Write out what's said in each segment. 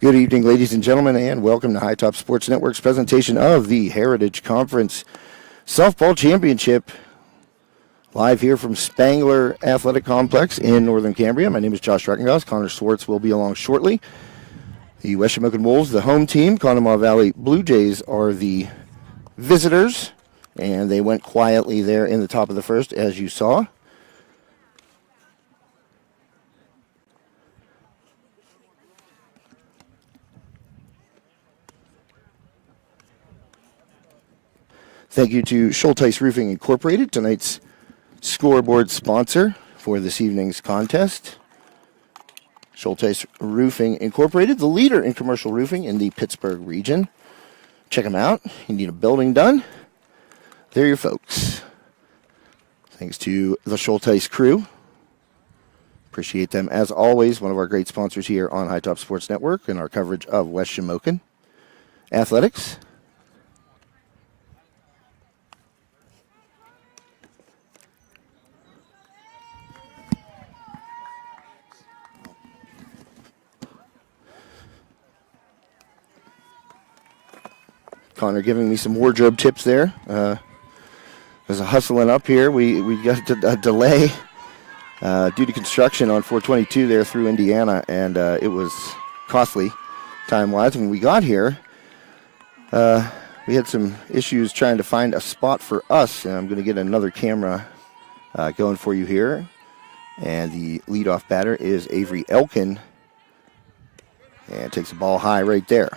Good evening, ladies and gentlemen, and welcome to High Top Sports Network's presentation of the Heritage Conference Softball Championship. Live here from Spangler Athletic Complex in Northern Cambria. My name is Josh Reckengoss. Connor Swartz will be along shortly. The West Shamokin Wolves, the home team. Conemaugh Valley Blue Jays are the visitors, and they went quietly there in the top of the first, as you saw. Thank you to Schultheis Roofing Inc, tonight's scoreboard sponsor for this evening's contest. Schultheis Roofing Incorporated, the leader in commercial roofing in the Pittsburgh region. Check them out. You need a building done, they're your folks. Thanks to the Schultheis crew. Appreciate them as always. One of our great sponsors here on High Top Sports Network and our coverage of West Shamokin athletics. Connor giving me some wardrobe tips there. There's a hustling up here. We got a delay due to construction on 422 there through Indiana, and it was costly time-wise. When we got here, we had some issues trying to find a spot for us, and I'm going to get another camera going for you here. And the leadoff batter is Avery Elkin, and takes the ball high right there.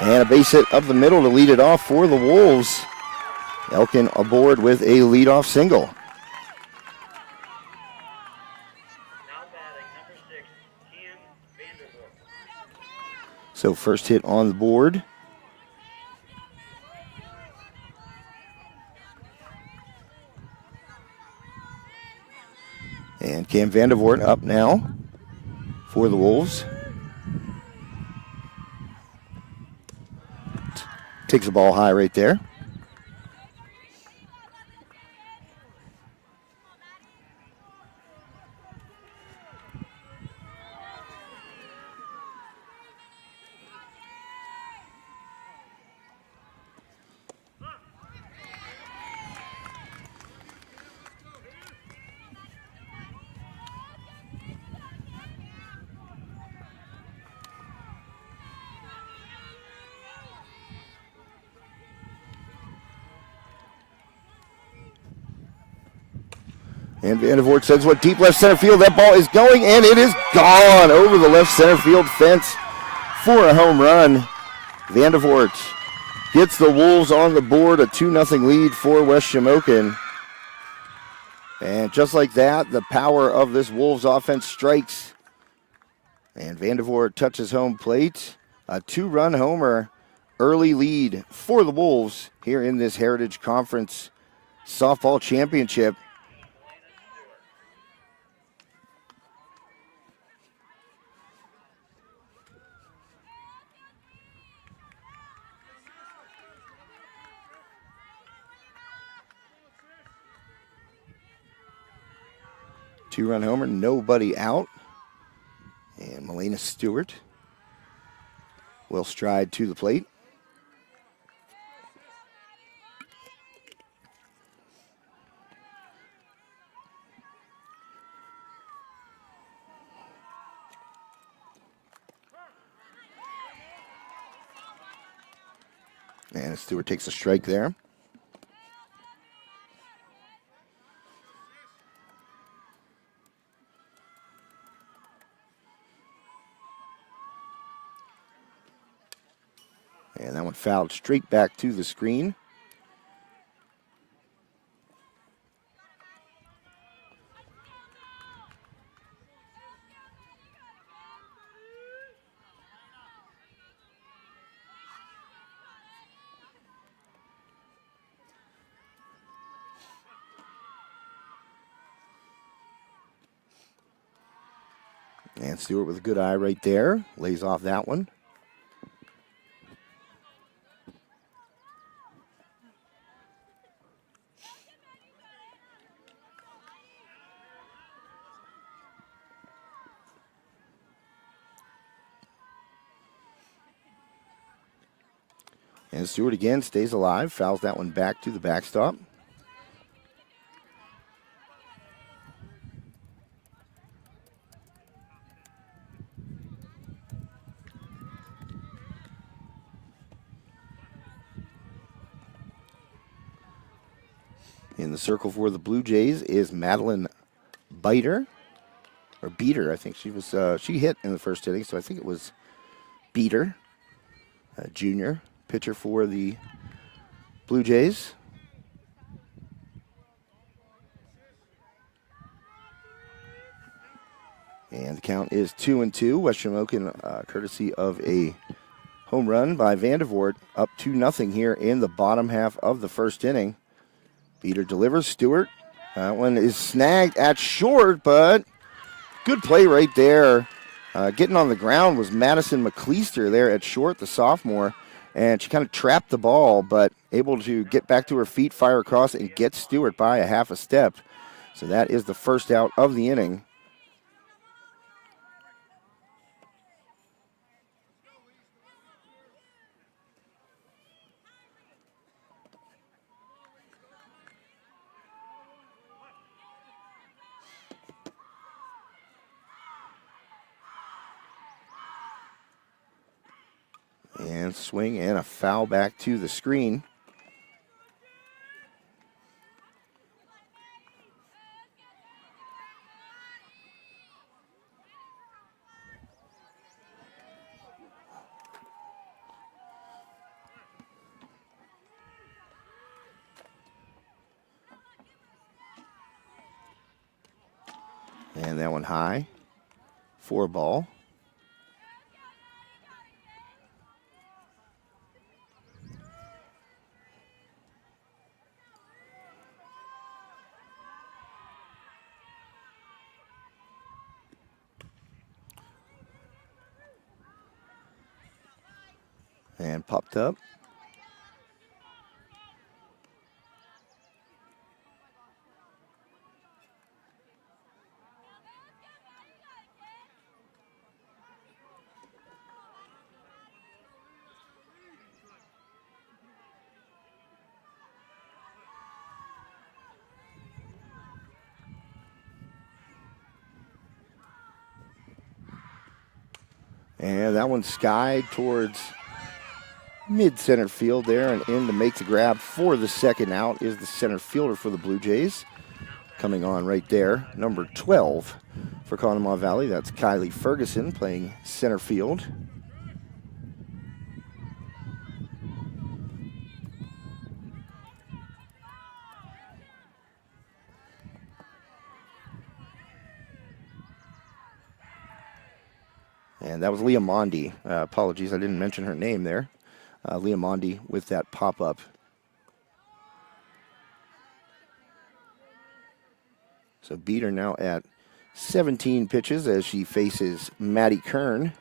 And a base hit up the middle to lead it off for the Wolves. Elkin aboard with a leadoff single. Now batting number 6, Ken Vandervoort. So first hit on the board. And Cam Vandervoort up now for the Wolves. Takes the ball high right there. And Vandervoort sends one deep left center field. That ball is going, and it is gone over the left center field fence for a home run. Vandervoort gets the Wolves on the board, a 2-0 lead for West Shamokin. And just like that, the power of this Wolves offense strikes. And Vandervoort touches home plate. A 2-run homer, early lead for the Wolves here in this Heritage Conference Softball Championship. Two-run homer, nobody out. And Melina Stewart will stride to the plate. And Stewart takes a strike there. And that one fouled straight back to the screen. And And Stewart with a good eye right there. Lays off that one. And Stewart again stays alive. Fouls that one back to the backstop. In the circle for the Blue Jays is Madeline Beater, I think she was. She hit in the first inning, so I think it was Beater, junior pitcher for the Blue Jays. And the count is 2-2. West Shamokin, courtesy of a home run by Vandervoort, up 2-0 here in the bottom half of the first inning. Beater delivers. Stewart. That one is snagged at short, but good play right there. Getting on the ground was Madison McCleister there at short, the sophomore, and she kind of trapped the ball, but able to get back to her feet, fire across, and get Stewart by a half a step. So that is the first out of the inning. And swing and a foul back to the screen. And that one high for a ball. And popped up. And that one skied towards mid-center field there, and in to make the grab for the second out is the center fielder for the Blue Jays. Coming on right there, number 12 for Conemaugh Valley. That's Kylie Ferguson playing center field. And that was Leah Mondi. Apologies, I didn't mention her name there. Leah Mondi with that pop-up. So Beater now at 17 pitches as she faces Maddie Kern.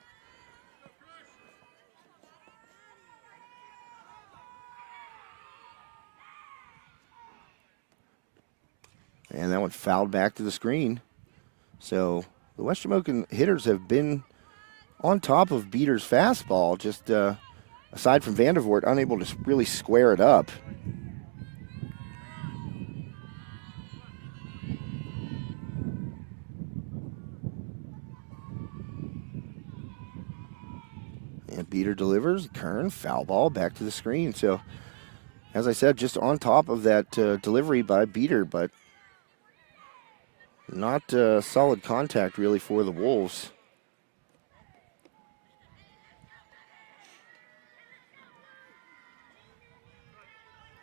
And that one fouled back to the screen. So the West Shamokin hitters have been on top of Beater's fastball, just aside from Vandervoort, unable to really square it up. And Beater delivers. Kern, foul ball, back to the screen. So, as I said, just on top of that delivery by Beater, but not solid contact really for the Wolves.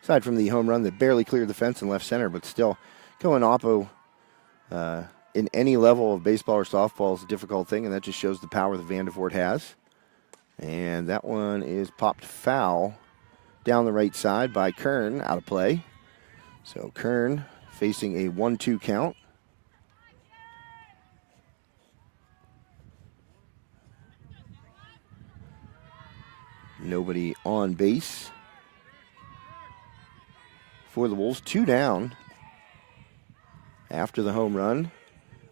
Aside from the home run that barely cleared the fence in left center, but still going oppo in any level of baseball or softball is a difficult thing, and that just shows the power that Vandervoort has. And that one is popped foul down the right side by Kern, out of play. So Kern facing a 1-2 count. Nobody on base for the Wolves. 2 down after the home run.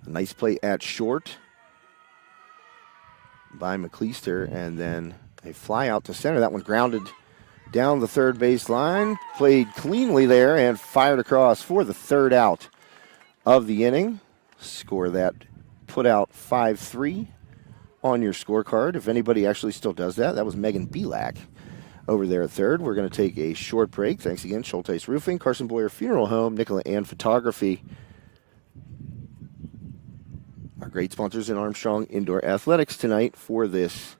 A nice play at short by McLeister, and then a fly out to center. That one grounded down the third base line. Played cleanly there and fired across for the third out of the inning. Score that put out 5-3 on your scorecard. If anybody actually still does that, that was Megan Belak over there at third. We're going to take a short break. Thanks again, Schultheis Roofing, Carson Boyer Funeral Home, Nicola Ann Photography. Our great sponsors in Armstrong Indoor Athletics tonight for this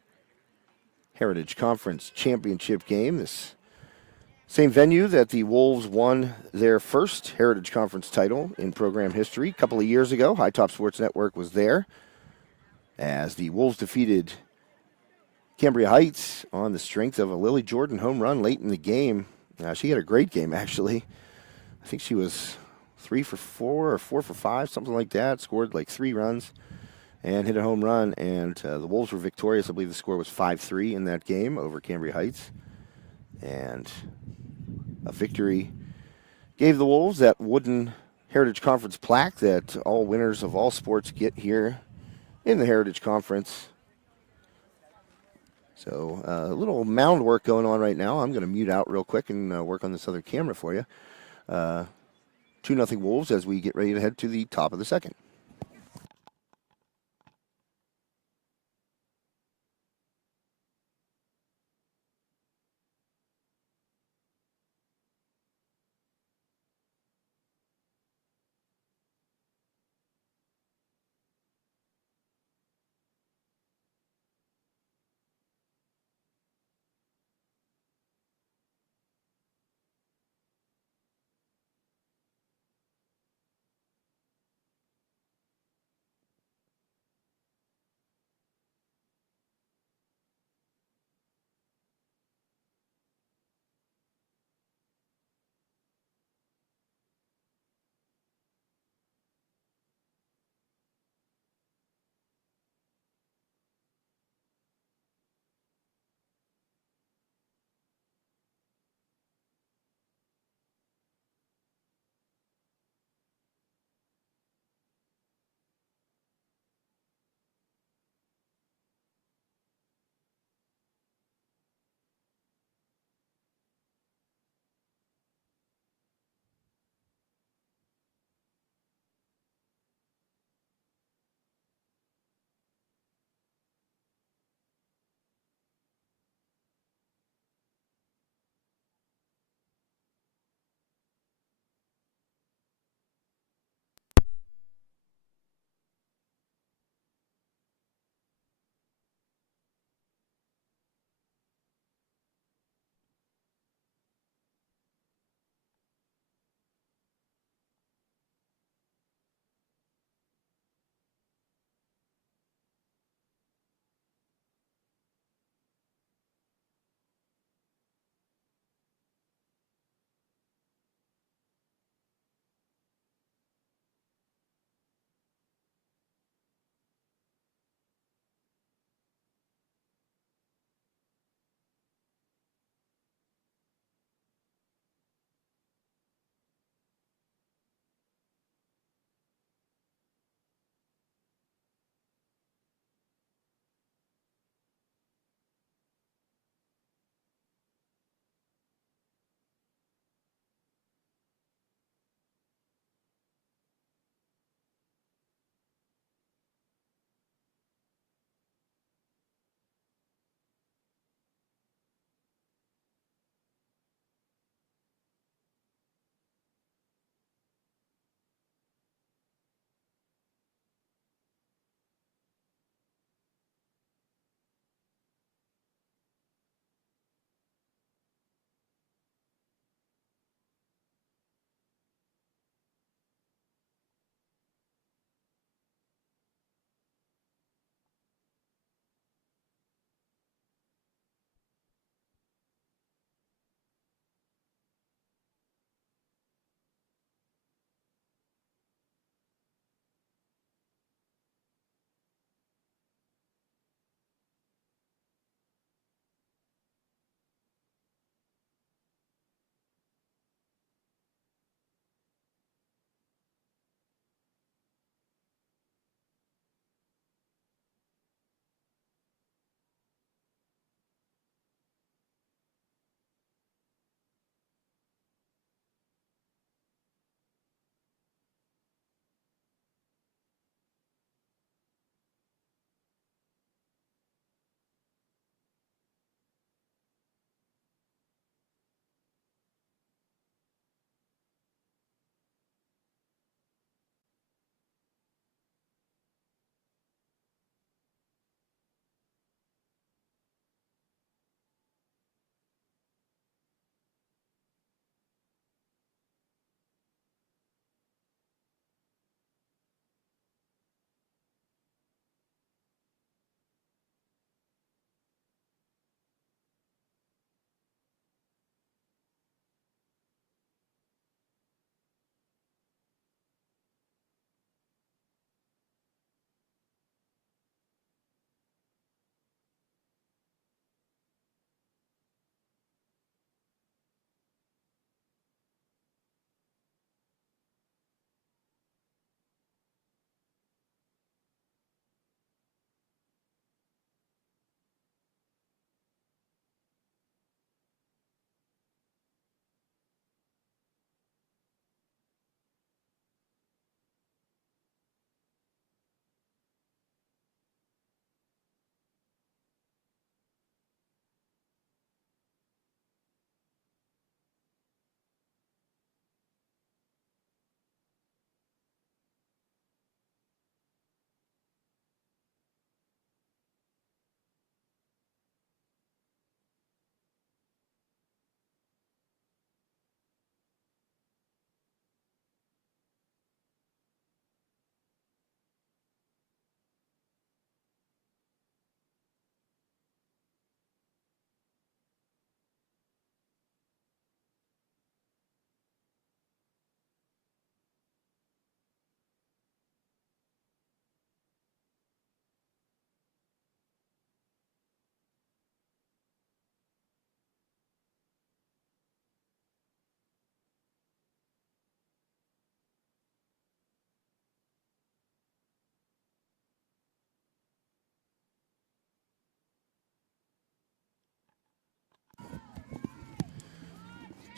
Heritage Conference Championship game. This same venue that the Wolves won their first Heritage Conference title in program history a couple of years ago. High Top Sports Network was there as the Wolves defeated Cambria Heights on the strength of a Lily Jordan home run late in the game. She had a great game, actually. I think she was 3 for 4 or 4 for 5, something like that. Scored like 3 runs and hit a home run. And the Wolves were victorious. I believe the score was 5-3 in that game over Cambria Heights. And a victory gave the Wolves that wooden Heritage Conference plaque that all winners of all sports get here in the Heritage Conference. So a little mound work going on right now. I'm going to mute out real quick and work on this other camera for you. 2-0 Wolves as we get ready to head to the top of the second.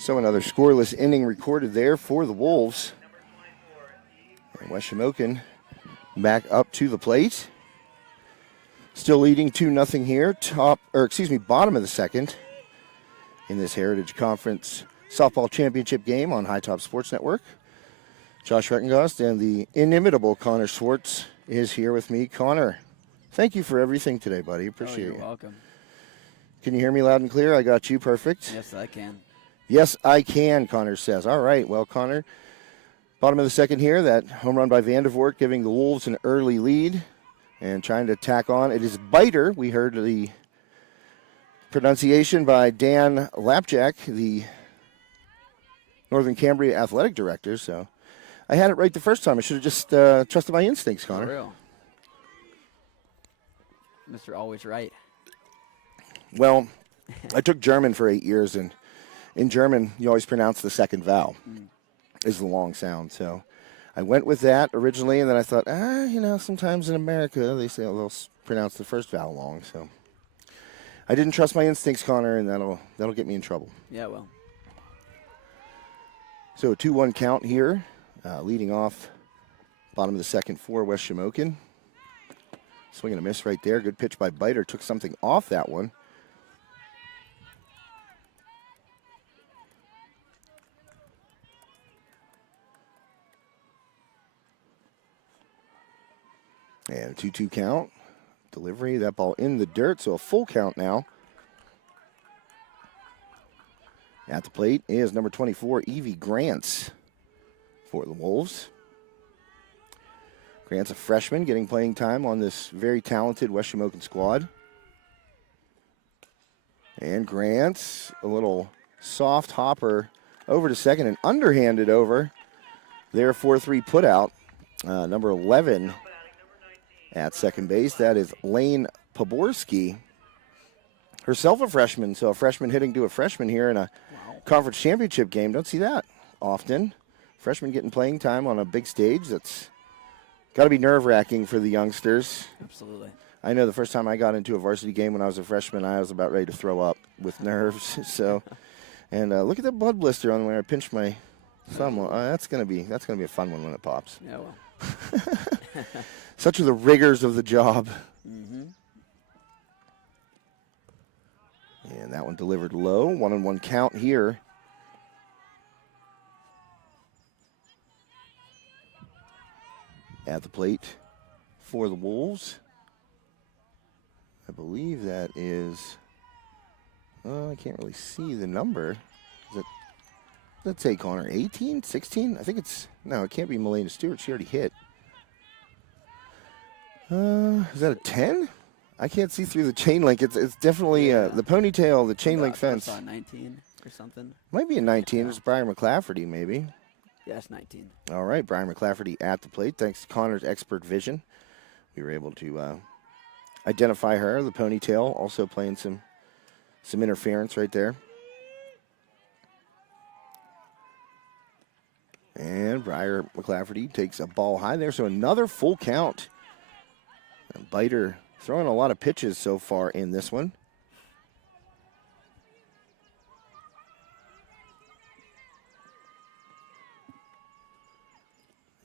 So another scoreless inning recorded there for the Wolves. And West Shamokin back up to the plate. Still leading 2-0 here. Bottom of the second in this Heritage Conference softball championship game on High Top Sports Network. Josh Reckengost and the inimitable Connor Schwartz is here with me. Connor, thank you for everything today, buddy. Appreciate it. You're welcome. Can you hear me loud and clear? I got you perfect. Yes, I can. Yes, I can, Connor says. All right, well, Connor, bottom of the second here, that home run by Vandervoort giving the Wolves an early lead and trying to tack on. It is Biter. We heard the pronunciation by Dan Lapjack, the Northern Cambria Athletic Director, so I had it right the first time. I should have just trusted my instincts, Connor. For real. Mr. Always Right. Well, I took German for 8 years, and in German, you always pronounce the second vowel is the long sound. So I went with that originally, and then I thought, sometimes in America they say they'll pronounce the first vowel long. So I didn't trust my instincts, Connor, and that'll get me in trouble. Yeah, well. So a 2-1 count here, leading off bottom of the second for West Shamokin. Swing and a miss right there. Good pitch by Biter. Took something off that one. And a 2-2 count. Delivery, that ball in the dirt, so a full count now. At the plate is number 24, Evie Grants for the Wolves. Grant's a freshman getting playing time on this very talented West Shamokin squad. And Grant's a little soft hopper over to second and underhanded over. Their 4-3 put out. Number 11 at second base. That is Lane Poborski. Herself a freshman, so a freshman hitting to a freshman here in a conference championship game. Don't see that often. Freshman getting playing time on a big stage. That's got to be nerve-wracking for the youngsters. Absolutely. I know the first time I got into a varsity game when I was a freshman, I was about ready to throw up with nerves. So, and look at that blood blister on when I pinched my thumb. That's gonna be a fun one when it pops. Yeah, well. Such are the rigors of the job. Mm-hmm. And that one delivered low. 1-1 count here. At the plate for the Wolves. I believe that is, I can't really see the number. Let's say, Connor, 18, 16? I think it's, no, it can't be Melena Stewart. She already hit. Is that a 10? I can't see through the chain link. It's definitely the ponytail, the chain link fence. I saw 19 or something. Might be a 19. It's Brian McClafferty, maybe. Yeah, it's 19. All right, Brian McClafferty at the plate. Thanks to Connor's expert vision. We were able to identify her. The ponytail also playing some interference right there. And Brian McClafferty takes a ball high there, so another full count. And Biter throwing a lot of pitches so far in this one.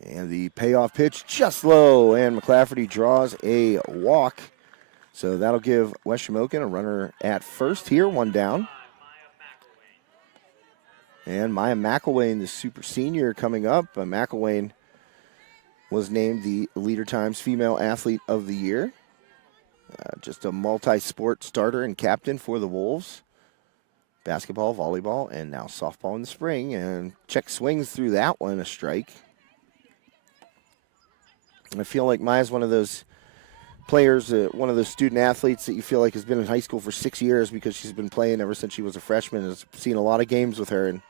And the payoff pitch just low, and McClafferty draws a walk. So that'll give West Shamokin a runner at first here, one down. And Maya McElwain, the super senior, coming up. McElwain was named the Leader Times Female Athlete of the Year. Just a multi-sport starter and captain for the Wolves. Basketball, volleyball, and now softball in the spring. And check swings through that one, a strike. I feel like Maya's one of those players, one of those student athletes that you feel like has been in high school for 6 years because she's been playing ever since she was a freshman. Has seen a lot of games with her in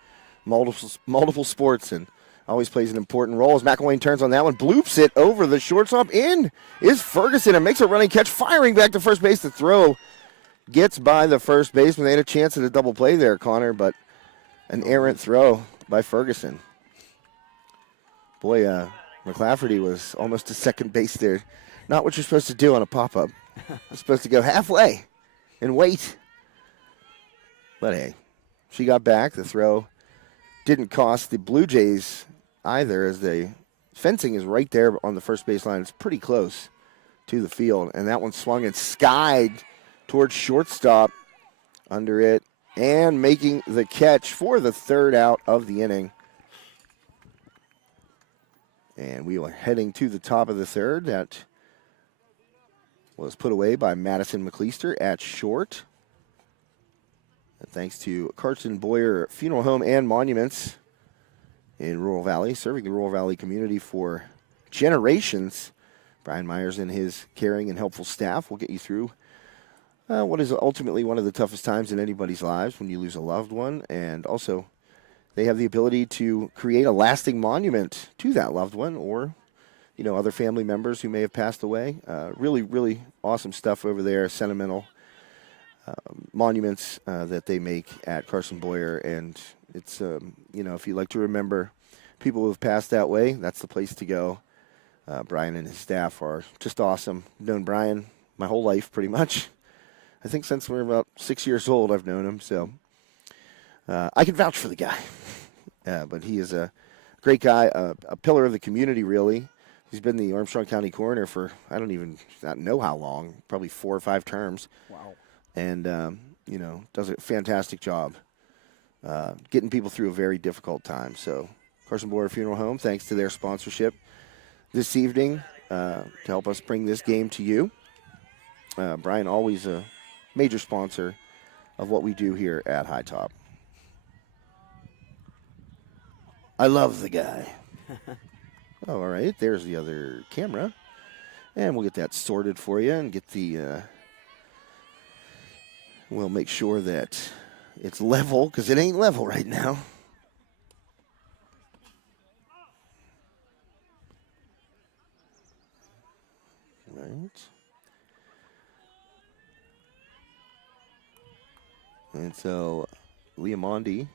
multiple sports and always plays an important role. As McElwain turns on that one, bloops it over the shortstop. In is Ferguson and makes a running catch, firing back to first base. The throw gets by the first baseman. They had a chance at a double play there, Connor, but an errant throw by Ferguson. Boy, McClafferty was almost to second base there. Not what you're supposed to do on a pop-up. You're supposed to go halfway and wait. But hey, she got back. The throw didn't cost the Blue Jays either, as the fencing is right there on the first baseline. It's pretty close to the field, and that one swung and skied towards shortstop under it and making the catch for the third out of the inning. And we are heading to the top of the third. That was put away by Madison McLeister at short. And thanks to Carson Boyer Funeral Home and Monuments in Rural Valley, serving the Rural Valley community for generations. Brian Myers and his caring and helpful staff will get you through what is ultimately one of the toughest times in anybody's lives when you lose a loved one. And also, they have the ability to create a lasting monument to that loved one or, you know, other family members who may have passed away. Really, really awesome stuff over there, sentimental monuments that they make at Carson Boyer. And it's, you know, if you like to remember people who have passed that way, that's the place to go. Brian and his staff are just awesome. I've known Brian my whole life, pretty much. I think since we were about 6 years old, I've known him. So I can vouch for the guy. But he is a great guy, a pillar of the community, really. He's been the Armstrong County coroner for, I don't even know how long, probably 4 or 5 terms. Wow. And, you know, does a fantastic job getting people through a very difficult time. So Carson Boyer Funeral Home, thanks to their sponsorship this evening to help us bring this game to you. Brian, always a major sponsor of what we do here at High Top. I love the guy. All right, there's the other camera. And we'll get that sorted for you and get the, we'll make sure that it's level, because it ain't level right now. Right. And so, Liamondi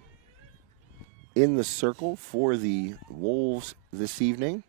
in the circle for the Wolves this evening.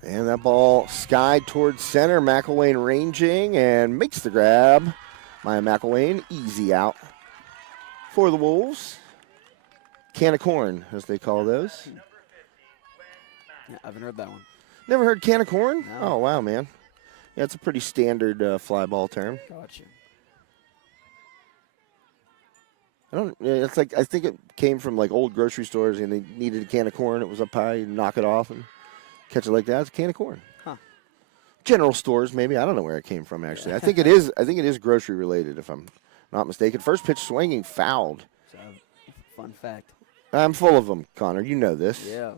And that ball skied towards center. McElwain ranging and makes the grab. Maya McElwain, easy out for the Wolves. Can of corn, as they call those. Yeah, I haven't heard that one. Never heard can of corn? No. Oh, wow, man. Yeah, it's a pretty standard fly ball term. Gotcha. It's like, I think it came from like old grocery stores and they needed a can of corn. It was up high, you knock it off and catch it like that. It's a can of corn. Huh. General stores, maybe. I don't know where it came from, actually. I think it is. I think it is grocery related, if I'm not mistaken. First pitch swinging, fouled. So, fun fact. I'm full of them, Connor. You know this. Yeah.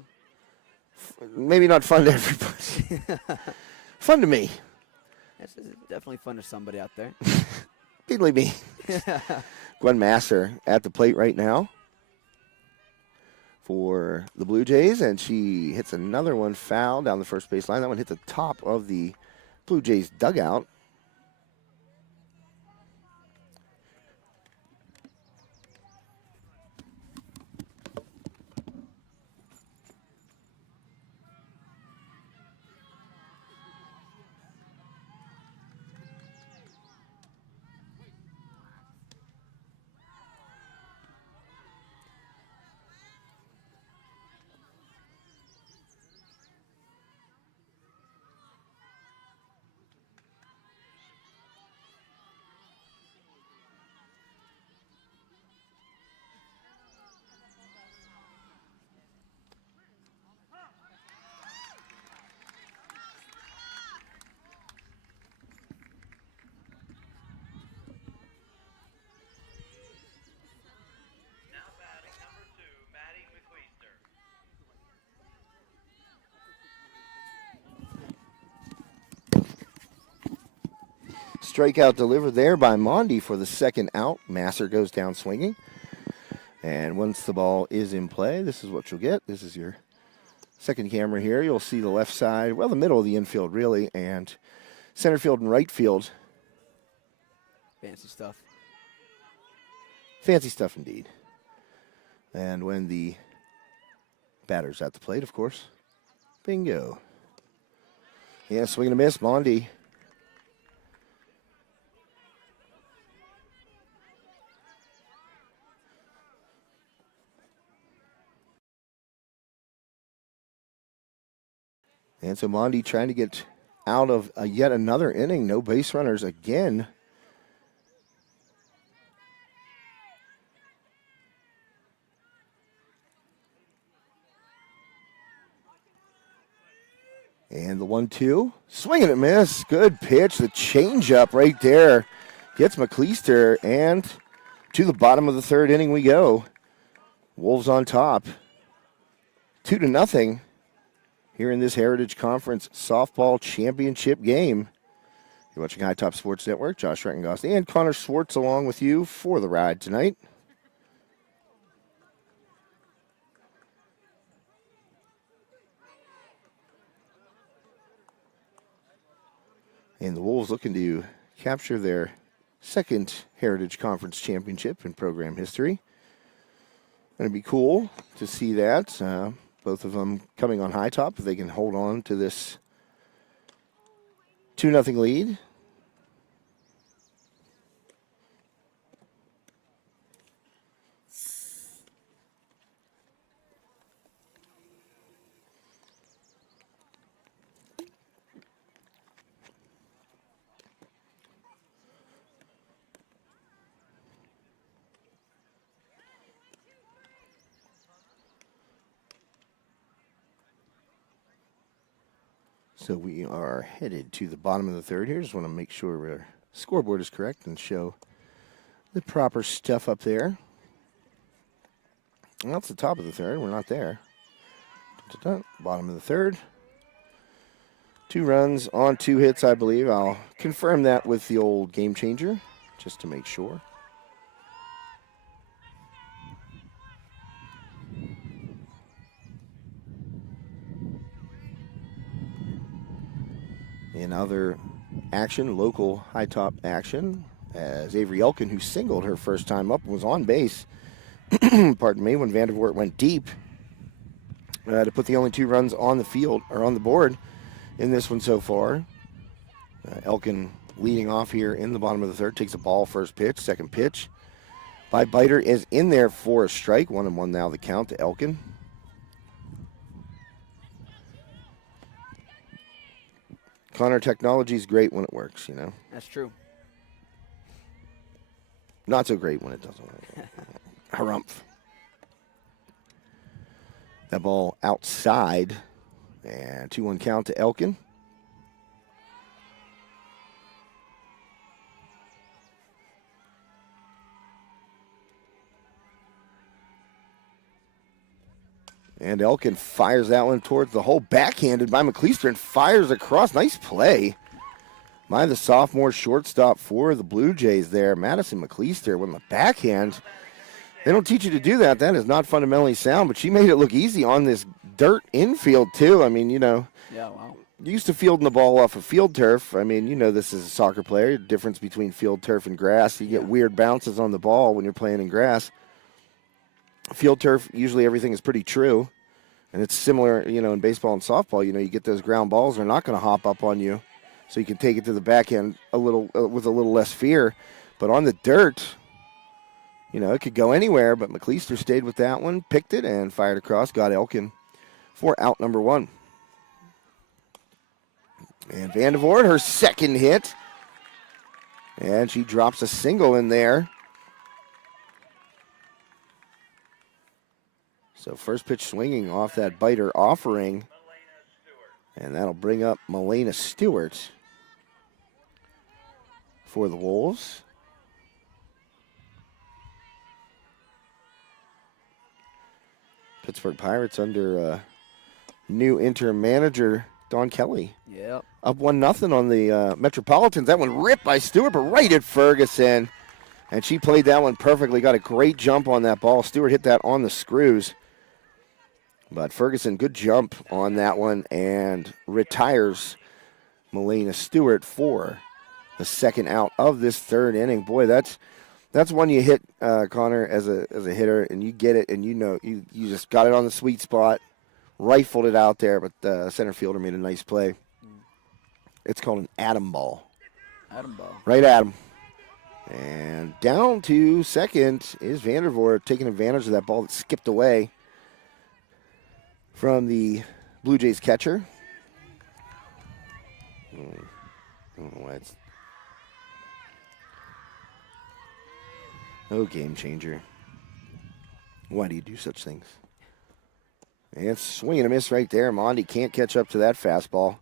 Maybe not fun to everybody. Fun to me. It's definitely fun to somebody out there. Mainly me. Gwen Masser at the plate right now for the Blue Jays, and she hits another one foul down the first base line. That one hit the top of the Blue Jays dugout. Strikeout delivered there by Mondi for the second out. Masser goes down swinging. And once the ball is in play, this is what you'll get. This is your second camera here, you'll see the left side, well, the middle of the infield, really, and center field and right field. Fancy stuff. Fancy stuff indeed. And when the batter's at the plate, of course, bingo. Yeah, swing and a miss, Mondi. And so Mondi trying to get out of yet another inning. No base runners again. And the 1-2. Swing and a miss. Good pitch. The changeup right there gets McLeister. And to the bottom of the third inning we go. Wolves on top. 2-0. Here in this Heritage Conference Softball Championship game. You're watching High Top Sports Network. Josh Rettengost and Connor Swartz along with you for the ride tonight. And the Wolves looking to capture their second Heritage Conference Championship in program history. Going to be cool to see that. Both of them coming on high top if they can hold on to this 2-0 lead. So we are headed to the bottom of the third here. Just want to make sure our scoreboard is correct and show the proper stuff up there. Well, that's the top of the third. We're not there. Bottom of the third. 2 runs on 2 hits, I believe. I'll confirm that with the old game changer just to make sure. In other action, local high top action, as Avery Elkin, who singled her first time up, was on base, pardon me, when Vandervoort went deep to put the only 2 runs on the field, or on the board in this one so far. Elkin leading off here in the bottom of the third, takes a ball, first pitch, second pitch. By Biter is in there for a strike, 1-1 now the count to Elkin. Connor, technology is great when it works, you know. That's true. Not so great when it doesn't work. Harumph. That ball outside. And 2-1 count to Elkin. And Elkin fires that one towards the hole, backhanded by McLeister, and fires across. Nice play by the sophomore shortstop for the Blue Jays there. Madison McLeister with the backhand. They don't teach you to do that. That is not fundamentally sound, but she made it look easy on this dirt infield, too. I mean, you know. Yeah, wow. Used to fielding the ball off of field turf. I mean, you know this is a soccer player. Difference between field turf and grass. You get weird bounces on the ball when you're playing in grass. Field turf, usually everything is pretty true. And it's similar, you know, in baseball and softball. You know, you get those ground balls, they're not going to hop up on you. So you can take it to the backhand a little with a little less fear. But on the dirt, you know, it could go anywhere. But McLeister stayed with that one, picked it, and fired across. Got Elkin for out number 1. And Vandervoort, her second hit. And she drops a single in there. So first pitch swinging off that Biter offering. And that'll bring up Milena Stewart for the Wolves. Pittsburgh Pirates under new interim manager Don Kelly. Yep. Up 1-0 on the Metropolitans. That one ripped by Stewart, but right at Ferguson. And she played that one perfectly. Got a great jump on that ball. Stewart hit that on the screws. But Ferguson, good jump on that one and retires Melena Stewart for the second out of this third inning. Boy, that's one you hit, Connor, as a hitter, and you get it, and you just got it on the sweet spot, rifled it out there, but the center fielder made a nice play. It's called an atom ball. Atom ball. Right at him. And down to second is Vandervoort, taking advantage of that ball that skipped away from the Blue Jays catcher. I don't know why it's... Oh, game changer. Why do you do such things? And it's swing and a miss right there. Mondi can't catch up to that fastball.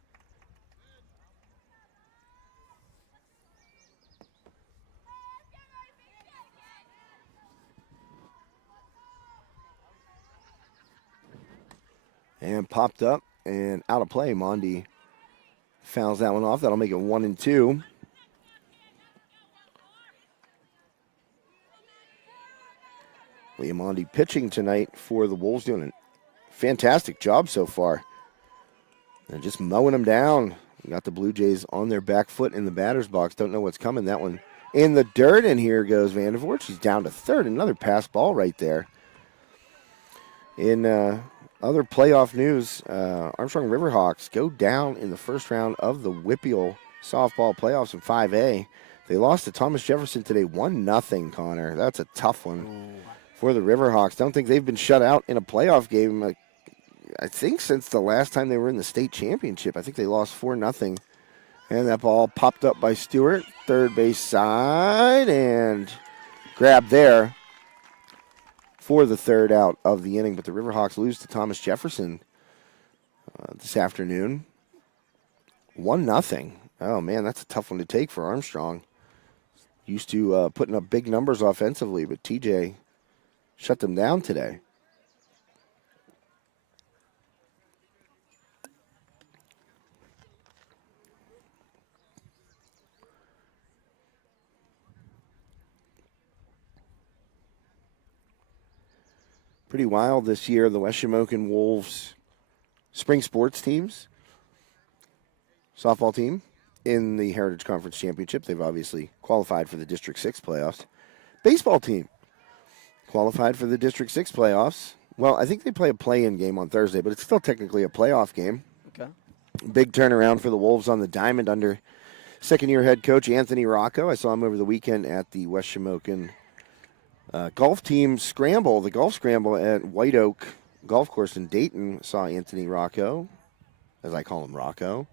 And popped up and out of play. Mondi fouls that one off. That'll make it 1-2. Liam Mondi pitching tonight for the Wolves, doing a fantastic job so far. And just mowing them down. Got the Blue Jays on their back foot in the batter's box. Don't know what's coming. That one in the dirt, and here goes Vandervoort. She's down to third. Another pass ball right there. In other playoff news, Armstrong Riverhawks go down in the first round of the Whippeal softball playoffs in 5A. They lost to Thomas Jefferson today, 1-0, Connor. That's a tough one for the Riverhawks. Don't think they've been shut out in a playoff game, I think, since the last time they were in the state championship. I think they lost 4-0. And that ball popped up by Stewart, third base side, and grabbed there for the third out of the inning. But the Riverhawks lose to Thomas Jefferson this afternoon. 1-0. Oh, man, that's a tough one to take for Armstrong. Used to putting up big numbers offensively, but TJ shut them down today. Pretty wild this year, the West Shamokin Wolves spring sports teams, softball team in the Heritage Conference Championship. They've obviously qualified for the District 6 playoffs. Baseball team qualified for the District 6 playoffs. Well, I think they play a play-in game on Thursday, but it's still technically a playoff game. Okay. Big turnaround for the Wolves on the diamond under second-year head coach Anthony Rocco. I saw him over the weekend at the West Shamokin golf team scramble, the golf scramble at White Oak Golf Course in Dayton. Saw Anthony Rocco, as I call him Rocco,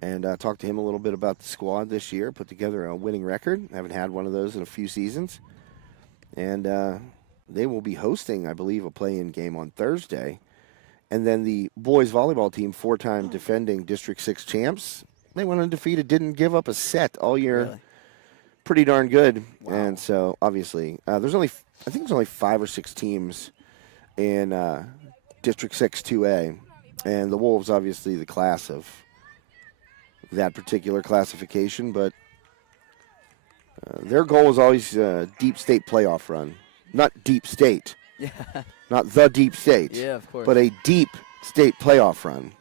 and talked to him a little bit about the squad this year. Put together a winning record. Haven't had one of those in a few seasons. And they will be hosting, I believe, a play-in game on Thursday. And then the boys volleyball team, four-time defending District 6 champs, they went undefeated, didn't give up a set all year. Really? Pretty darn good. Wow. And so, obviously, I think there's only 5 or 6 teams in District 6 2A. And the Wolves, obviously, the class of that particular classification. But their goal is always a deep state playoff run. Not deep state. Yeah. Not the deep state. Yeah, of course. But a deep state playoff run.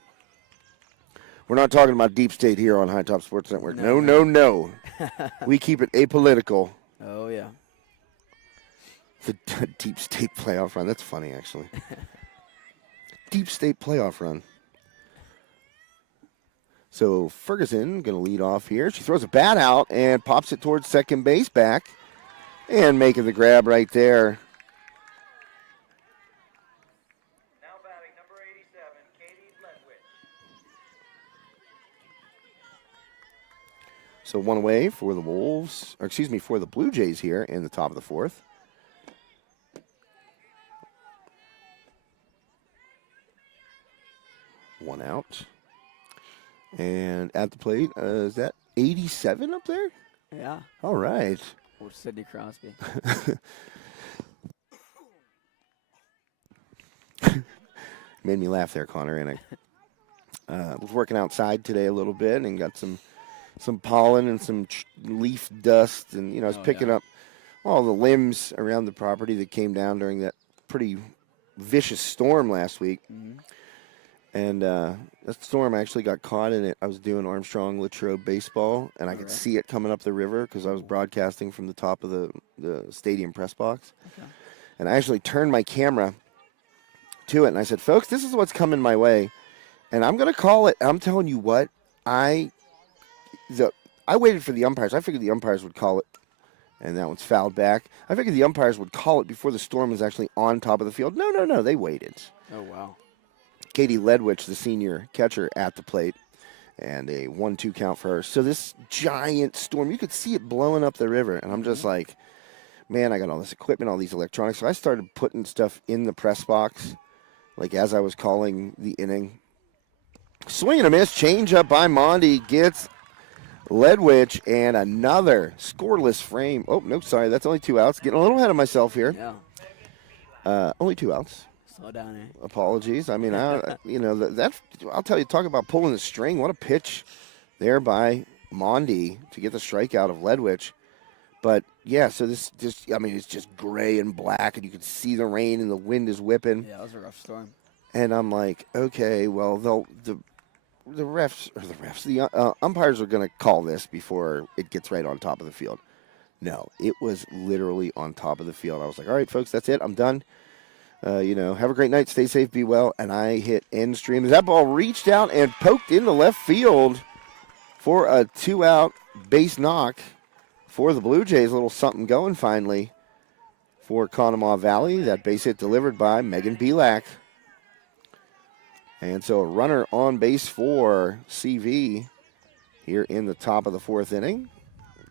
We're not talking about deep state here on High Top Sports Network. No. We keep it apolitical. Oh, yeah. The deep state playoff run. That's funny, actually. Deep state playoff run. So Ferguson going to lead off here. She throws a bat out and pops it towards second base back. And making the grab right there. Now batting number 87, Katie Ledwich. So one away for the Wolves, or excuse me, for the Blue Jays here in the top of the fourth. One out. And at the plate, is that 87 up there? Yeah. All right. Or Sidney Crosby. Made me laugh there, Connor. And I was working outside today a little bit and got some pollen and some leaf dust. And, I was picking up all the limbs around the property that came down during that pretty vicious storm last week. Mhm. And that storm actually got caught in it. I was doing Armstrong Latrobe baseball, and I could Alright. see it coming up the river because I was broadcasting from the top of the stadium press box. Okay. And I actually turned my camera to it, and I said, folks, this is what's coming my way. And I'm going to call it. I'm telling you what, I waited for the umpires. I figured the umpires would call it, and that one's fouled back. I figured the umpires would call it before the storm was actually on top of the field. No, they waited. Oh, wow. Katie Ledwich, the senior catcher, at the plate, and a 1-2 count for her. So this giant storm, you could see it blowing up the river, and I'm just like, man, I got all this equipment, all these electronics. So I started putting stuff in the press box, like as I was calling the inning. Swing and a miss, change up by Mondi, gets Ledwich, and another scoreless frame. Oh, no, sorry, that's only 2 outs. Getting a little ahead of myself here. Yeah. Only 2 outs. Slow down here. Apologies. I mean, I'll tell you, talk about pulling the string. What a pitch there by Mondi to get the strikeout of Ledwich. But yeah, so it's just gray and black, and you can see the rain and the wind is whipping. Yeah, it was a rough storm. And I'm like, okay, well, the umpires are going to call this before it gets right on top of the field. No, it was literally on top of the field. I was like, all right, folks, that's it. I'm done. Have a great night. Stay safe. Be well. And I hit end stream. That ball reached out and poked into left field for a 2-out base knock for the Blue Jays. A little something going finally for Conemaugh Valley. That base hit delivered by Megan Belak. And so a runner on base for CV here in the top of the 4th inning.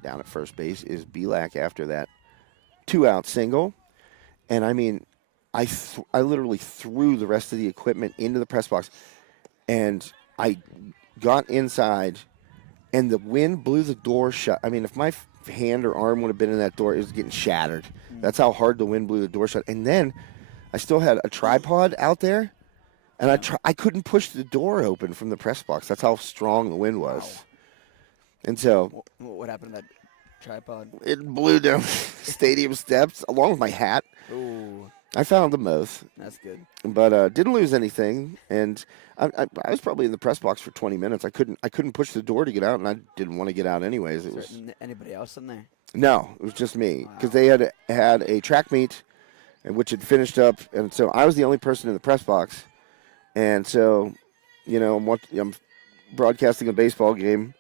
Down at first base is Belak after that 2-out single. And I mean, I literally threw the rest of the equipment into the press box, and I got inside, and the wind blew the door shut. I mean, if my hand or arm would have been in that door, it was getting shattered. That's how hard the wind blew the door shut. And then I still had a tripod out there, and I couldn't push the door open from the press box. That's how strong the wind was. Wow. And so What happened to that tripod? it blew down stadium steps along with my hat. Ooh, I found them both. that's good. But didn't lose anything, and I was probably in the press box for 20 minutes. I couldn't push the door to get out, and I didn't want to get out anyways. It was Anybody else in there? no, it was just me because they had a track meet, which had finished up, and so I was the only person in the press box, and so I'm broadcasting a baseball game,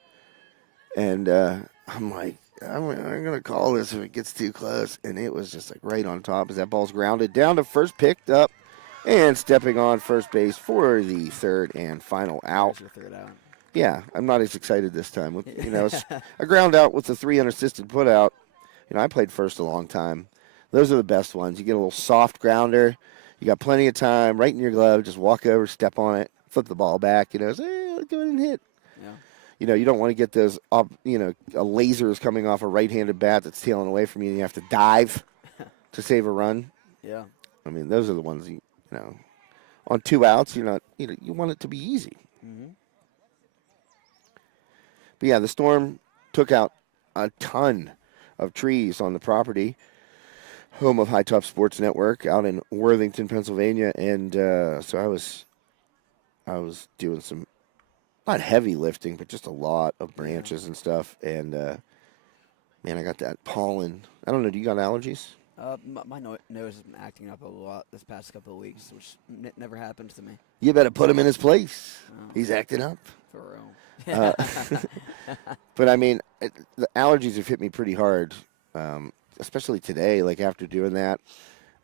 and I'm like, I'm going to call this if it gets too close. And it was just like right on top as that ball's grounded down to first, picked up, and stepping on first base for the 3rd and final out. There's your 3rd out. Yeah, I'm not as excited this time. A ground out with the 3 unassisted put out. I played first a long time. Those are the best ones. You get a little soft grounder. You got plenty of time right in your glove. Just walk over, step on it, flip the ball back. Say, let's go ahead and hit. Yeah. You don't want to get those, a laser is coming off a right-handed bat that's tailing away from you, and you have to dive to save a run. Yeah. I mean, those are the ones, on 2 outs, you want it to be easy. Mm-hmm. But, yeah, the storm took out a ton of trees on the property, home of High Top Sports Network out in Worthington, Pennsylvania. And so I was doing some, not heavy lifting, but just a lot of branches and stuff. And, man, I got that pollen. I don't know, do you got allergies? My nose has been acting up a lot this past couple of weeks, which never happens to me. You better put him in his place. Oh. He's acting up. For real. But, I mean, the allergies have hit me pretty hard, especially today, like after doing that.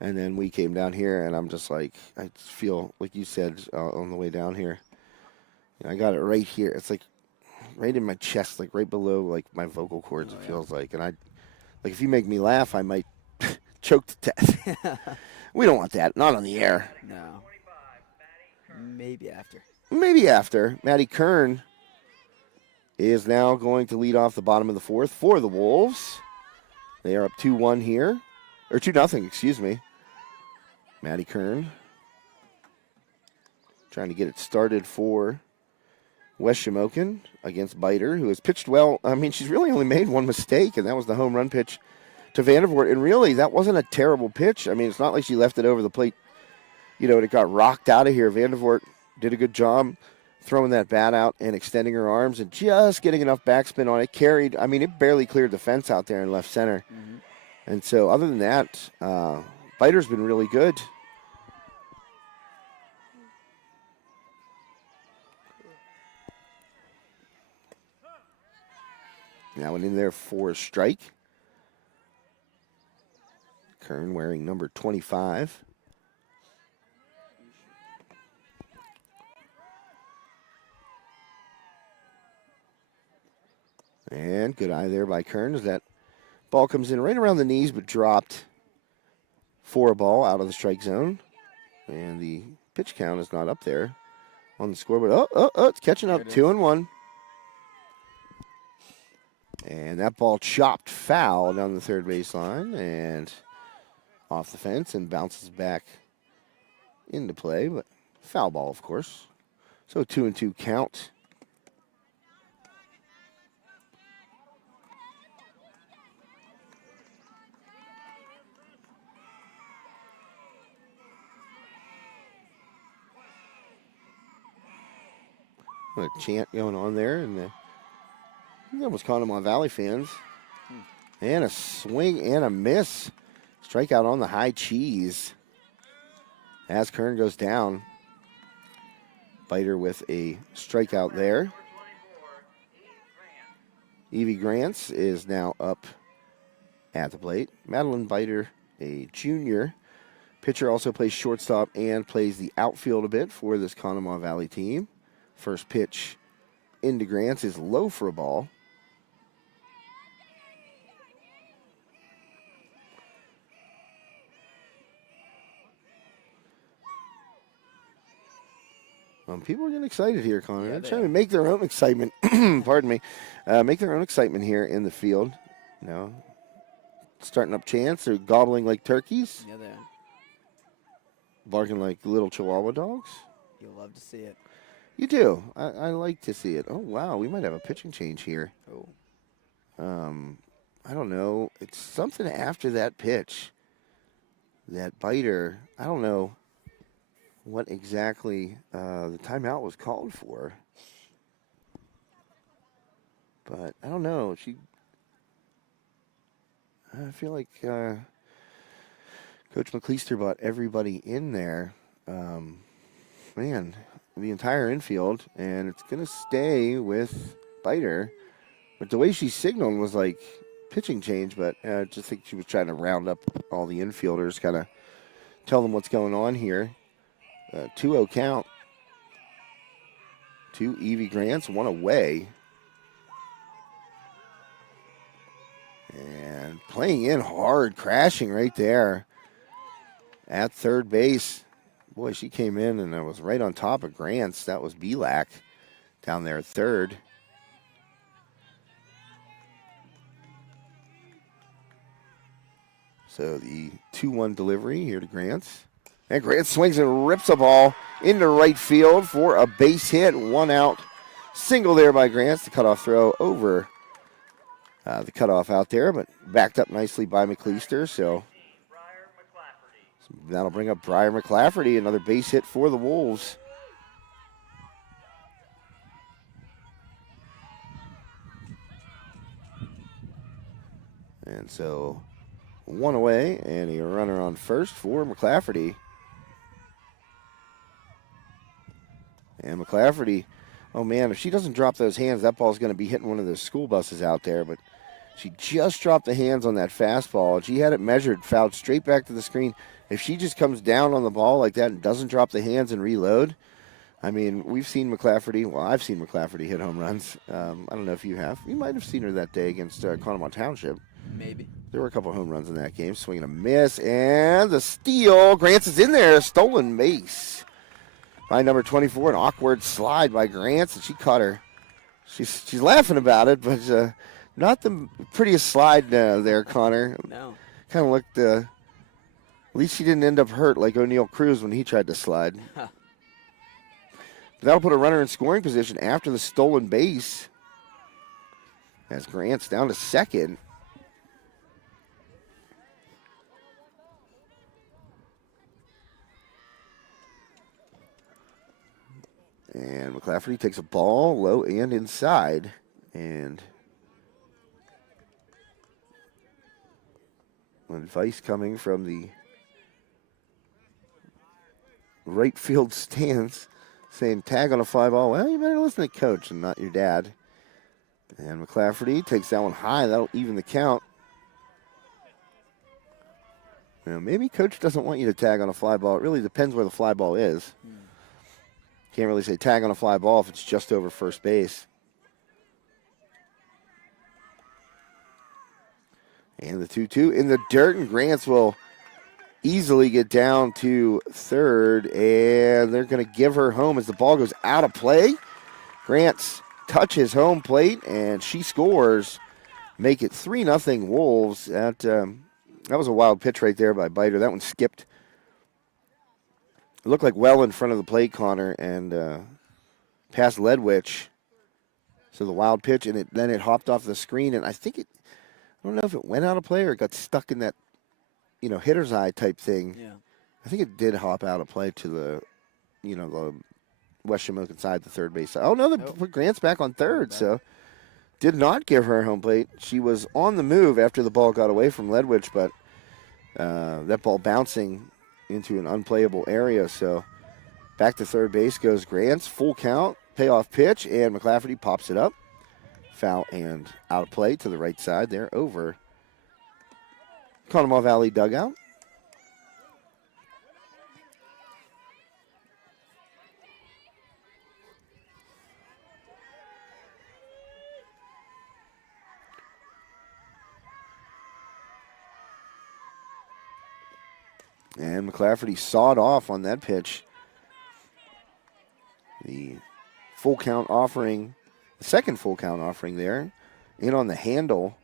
And then we came down here, and I'm just like, I feel, like you said on the way down here, I got it right here. It's like right in my chest, like right below like my vocal cords, it feels like. And if you make me laugh, I might choke to death. We don't want that. Not on the air. No. Maybe after. Maybe after. Maddie Kern is now going to lead off the bottom of the 4th for the Wolves. They are up 2-1 here. Or 2-0, excuse me. Maddie Kern trying to get it started for West Shamokin against Biter, who has pitched well. I mean, she's really only made one mistake, and that was the home run pitch to Vandervoort. And really, that wasn't a terrible pitch. I mean, it's not like she left it over the plate it got rocked out of here. Vandervoort did a good job throwing that bat out and extending her arms and just getting enough backspin on it. Carried, it barely cleared the fence out there in left center. Mm-hmm. And so other than that, Biter's been really good. Now went in there for a strike. Kern wearing number 25. And good eye there by Kern as that ball comes in right around the knees but dropped for a ball out of the strike zone. And the pitch count is not up there on the scoreboard. It's catching up. 2-1. And that ball chopped foul down the third baseline and off the fence and bounces back into play, but foul ball, of course. So 2-2 count. A chant going on there, and that was Conemaugh Valley fans. And a swing and a miss. Strikeout on the high cheese as Kern goes down. Biter with a strikeout there. Evie Grants is now up at the plate. Madeline Biter, a junior. Pitcher also plays shortstop and plays the outfield a bit for this Conemaugh Valley team. First pitch into Grants is low for a ball. People are getting excited here, Connor. They're trying to make their own excitement. Pardon me. Make their own excitement here in the field. Starting up chants. They're gobbling like turkeys. Yeah, they are. Barking like little Chihuahua dogs. You'll love to see it. You do. I like to see it. Oh, wow. We might have a pitching change here. Oh. I don't know. It's something after that pitch. That Biter. I don't know what exactly the timeout was called for. But I don't know. I feel like Coach McCleister brought everybody in there. The entire infield, and it's going to stay with Biter. But the way she signaled was like pitching change, but I just think she was trying to round up all the infielders, kind of tell them what's going on here. 2-0 count to Evie Grants, one away. And playing in hard, crashing right there at third base. Boy, she came in and was right on top of Grants. That was Belak down there at third. So the 2-1 delivery here to Grants. And Grant swings and rips a ball into right field for a base hit. 1 out. Single there by Grants. The cutoff throw over the cutoff out there, but backed up nicely by McCleister. So that'll bring up Briar McClafferty. Another base hit for the Wolves. And so 1 away, and a runner on first for McClafferty. And McClafferty, oh man, if she doesn't drop those hands, that ball's going to be hitting one of those school buses out there. But she just dropped the hands on that fastball. She had it measured, fouled straight back to the screen. If she just comes down on the ball like that and doesn't drop the hands and reload, we've seen McClafferty. Well, I've seen McClafferty hit home runs. I don't know if you have. You might have seen her that day against Conemaugh Township. Maybe. There were a couple home runs in that game. Swinging a miss, and the steal. Grants is in there. Stolen base by number 24. An awkward slide by Grants, and she caught her. She's laughing about it, but not the prettiest slide there, Connor. No. Kind of looked, at least she didn't end up hurt like O'Neal Cruz when he tried to slide. Huh. That'll put a runner in scoring position after the stolen base. As Grant's down to second. And McClafferty takes a ball low and inside. And advice coming from the right field stands saying tag on a fly ball. Well, you better listen to coach and not your dad. And McClafferty takes that one high. That'll even the count. Now, maybe coach doesn't want you to tag on a fly ball. It really depends where the fly ball is. Can't really say tag on a fly ball if it's just over first base. And the 2-2 in the dirt, and Grants will easily get down to third, and they're going to give her home as the ball goes out of play. Grants touches home plate, and she scores. Make it 3-0 Wolves. That was a wild pitch right there by Biter. That one skipped. It looked like well in front of the plate, Connor, and past Ledwich. So the wild pitch, and then it hopped off the screen, and I don't know if it went out of play or it got stuck in that, hitter's eye type thing. Yeah. I think it did hop out of play to the, the West Shamokin side, the third base side. Oh, no, they put Grants back on third, so did not give her home plate. She was on the move after the ball got away from Ledwich, but that ball bouncing into an unplayable area. So back to third base goes Grants. Full count, payoff pitch, and McClafferty pops it up. Foul and out of play to the right side there over Conemaugh Valley dugout. And McClafferty sawed off on that pitch. The full count offering, the second full count offering there, in on the handle.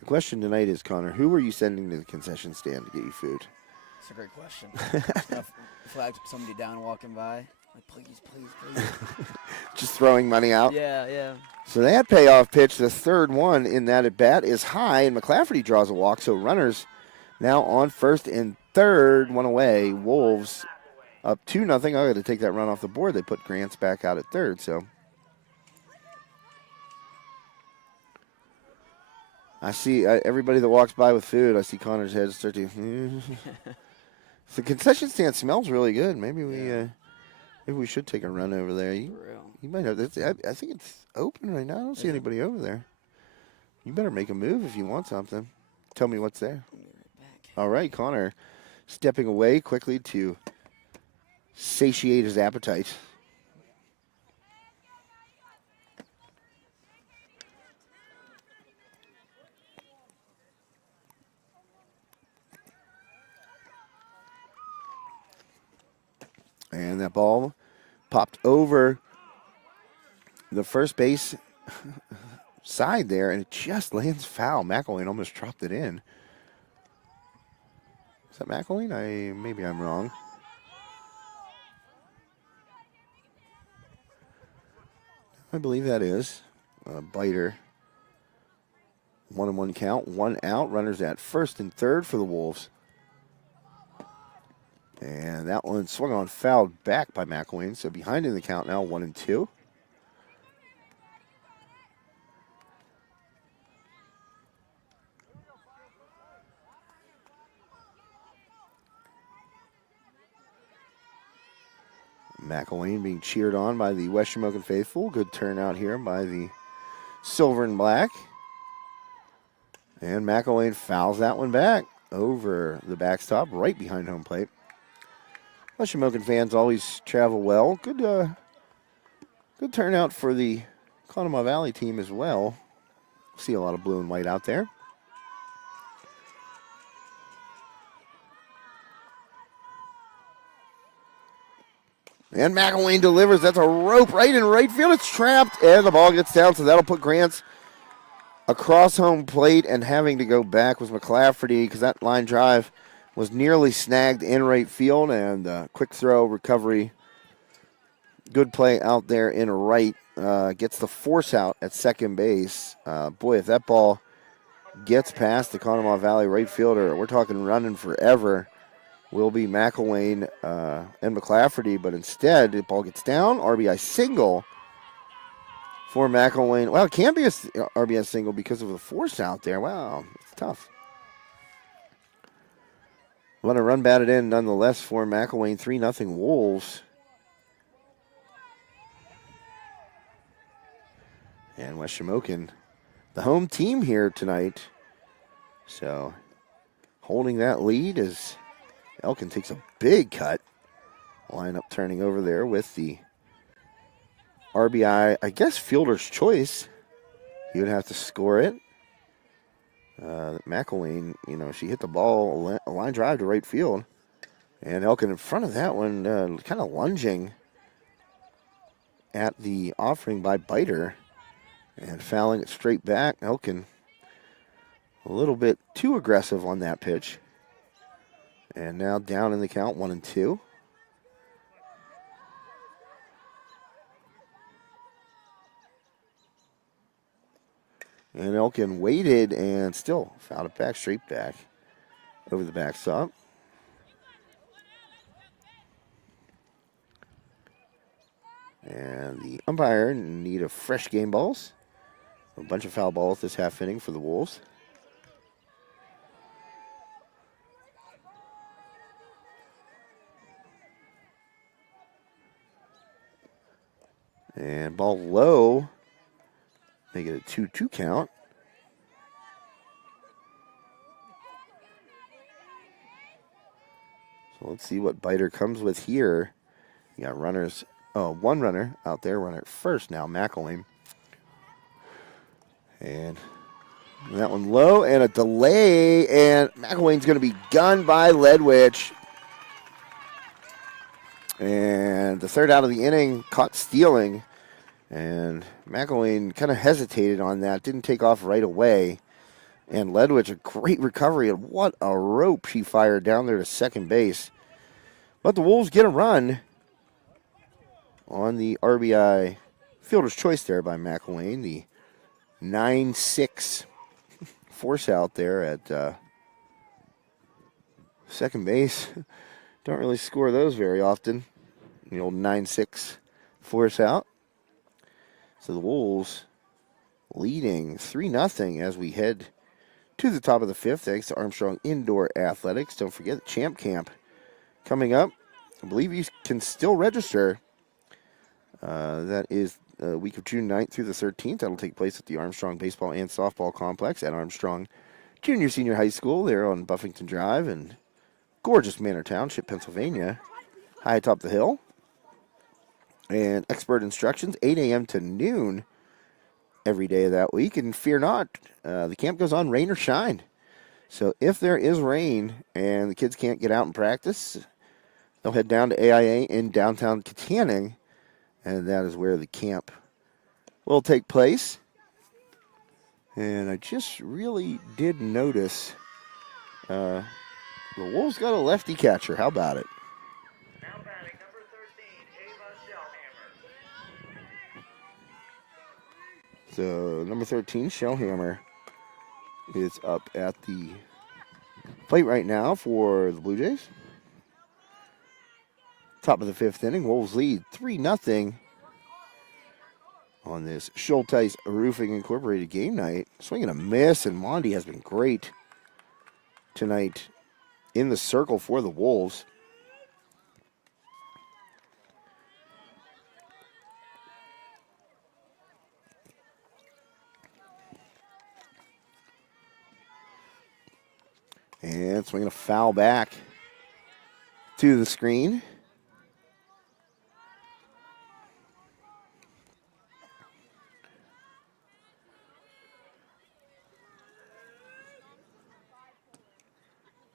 The question tonight is, Connor, who are you sending to the concession stand to get you food? That's a great question. Flag somebody down walking by. Like, please. Just throwing money out? Yeah. So that payoff pitch, the third one in that at bat, is high, and McClafferty draws a walk. So runners now on first and third, one away. Wolves up 2-0. I got to take that run off the board. They put Grants back out at third. So I see everybody that walks by with food. I see Connor's head start to. The concession stand smells really good. Maybe we should take a run over there. You might have. I think it's open right now. I don't see anybody over there. You better make a move if you want something. Tell me what's there. I'll be right back. All right, Connor, stepping away quickly to satiate his appetite. And that ball popped over the first base side there, and it just lands foul. McElwain almost dropped it in. Is that McElwain? Maybe I'm wrong. I believe that is. Biter. 1-1 count, 1 out. Runners at first and third for the Wolves. And that one swung on, fouled back by McElwain. So behind in the count now, 1-2. McElwain being cheered on by the West Shamokin faithful. Good turnout here by the silver and black. And McElwain fouls that one back over the backstop, right behind home plate. West Shamokin fans always travel well. Good turnout for the Conemaugh Valley team as well. See a lot of blue and white out there. And McElwain delivers. That's a rope right in right field. It's trapped, and the ball gets down, so that'll put Grants across home plate, and having to go back was McClafferty because that line drive was nearly snagged in right field, and quick throw, recovery. Good play out there in right. Gets the force out at second base. Boy, if that ball gets past the Conemaugh Valley right fielder. We're talking running forever. Will be McElwain and McClafferty, but instead the ball gets down. RBI single for McElwain. Well, it can't be a RBI single because of the force out there. Wow, it's tough. Want to run batted in nonetheless for McElwain. 3-0 Wolves. And West Shamokin, the home team here tonight. So holding that lead as Elkin takes a big cut. Lineup turning over there with the RBI, I guess fielder's choice. He would have to score it. McElwain, she hit the ball, a line drive to right field. And Elkin in front of that one, kind of lunging at the offering by Biter and fouling it straight back. Elkin a little bit too aggressive on that pitch. And now down in the count, 1-2. And Elkin waited and still fouled it back, straight back, over the backstop. And the umpire in need of fresh game balls. A bunch of foul balls this half inning for the Wolves. And ball low. Make it a 2-2 count. So let's see what Biter comes with here. You got runners. Oh, one runner out there. Runner at first now, McElwain. And that one low and a delay. And McElwain's going to be gunned by Ledwich. And the third out of the inning, caught stealing. And McElwain kind of hesitated on that. Didn't take off right away. And Ledwich, a great recovery. And what a rope she fired down there to second base. But the Wolves get a run on the RBI fielder's choice there by McElwain. The 9-6 force out there at second base. Don't really score those very often. The old 9-6 force out. So the Wolves leading 3-0 as we head to the top of the fifth, thanks to Armstrong Indoor Athletics. Don't forget the Champ Camp coming up. I believe you can still register. That is the week of June 9th through the 13th. That'll take place at the Armstrong Baseball and Softball Complex at Armstrong Junior Senior High School there on Buffington Drive in gorgeous Manor Township, Pennsylvania, high atop the hill. And expert instructions, 8 a.m. to noon every day of that week. And fear not, the camp goes on rain or shine. So if there is rain and the kids can't get out and practice, they'll head down to AIA in downtown Katanning, and that is where the camp will take place. And I just really did notice the Wolves got a lefty catcher. How about it? Now batting number 13, Ava Shellhammer. So number 13, Shellhammer, is up at the plate right now for the Blue Jays. Top of the fifth inning, Wolves lead 3-0 on this Schultheis Roofing Incorporated game night. Swing and a miss, and Mondi has been great tonight in the circle for the Wolves. And swinging a foul back to the screen.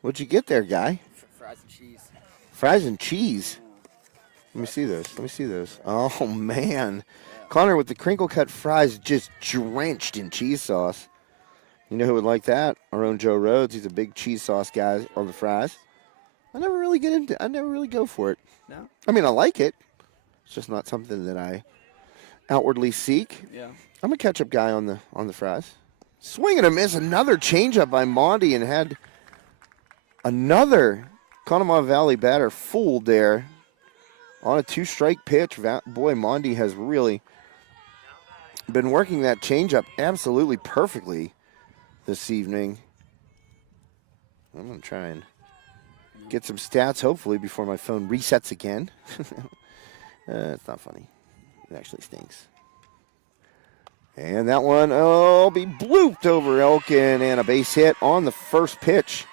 What'd you get there, guy? Fries and cheese. Fries and cheese. Let me see those. Let me see those. Oh, man. Connor with the crinkle cut fries just drenched in cheese sauce. You know who would like that? Our own Joe Rhodes. He's a big cheese sauce guy on the fries. I never really go for it. No? I mean, I like it. It's just not something that I outwardly seek. Yeah. I'm a ketchup guy on the fries. Swing and a miss. Another changeup by Mondi, and had another Conemaugh Valley batter fooled there on a 2-strike pitch. Boy, Mondi has really been working that changeup absolutely perfectly this evening. I'm going to try and get some stats, hopefully, before my phone resets again. It's not funny. It actually stinks. And that one will be blooped over Elkin, and a base hit on the first pitch.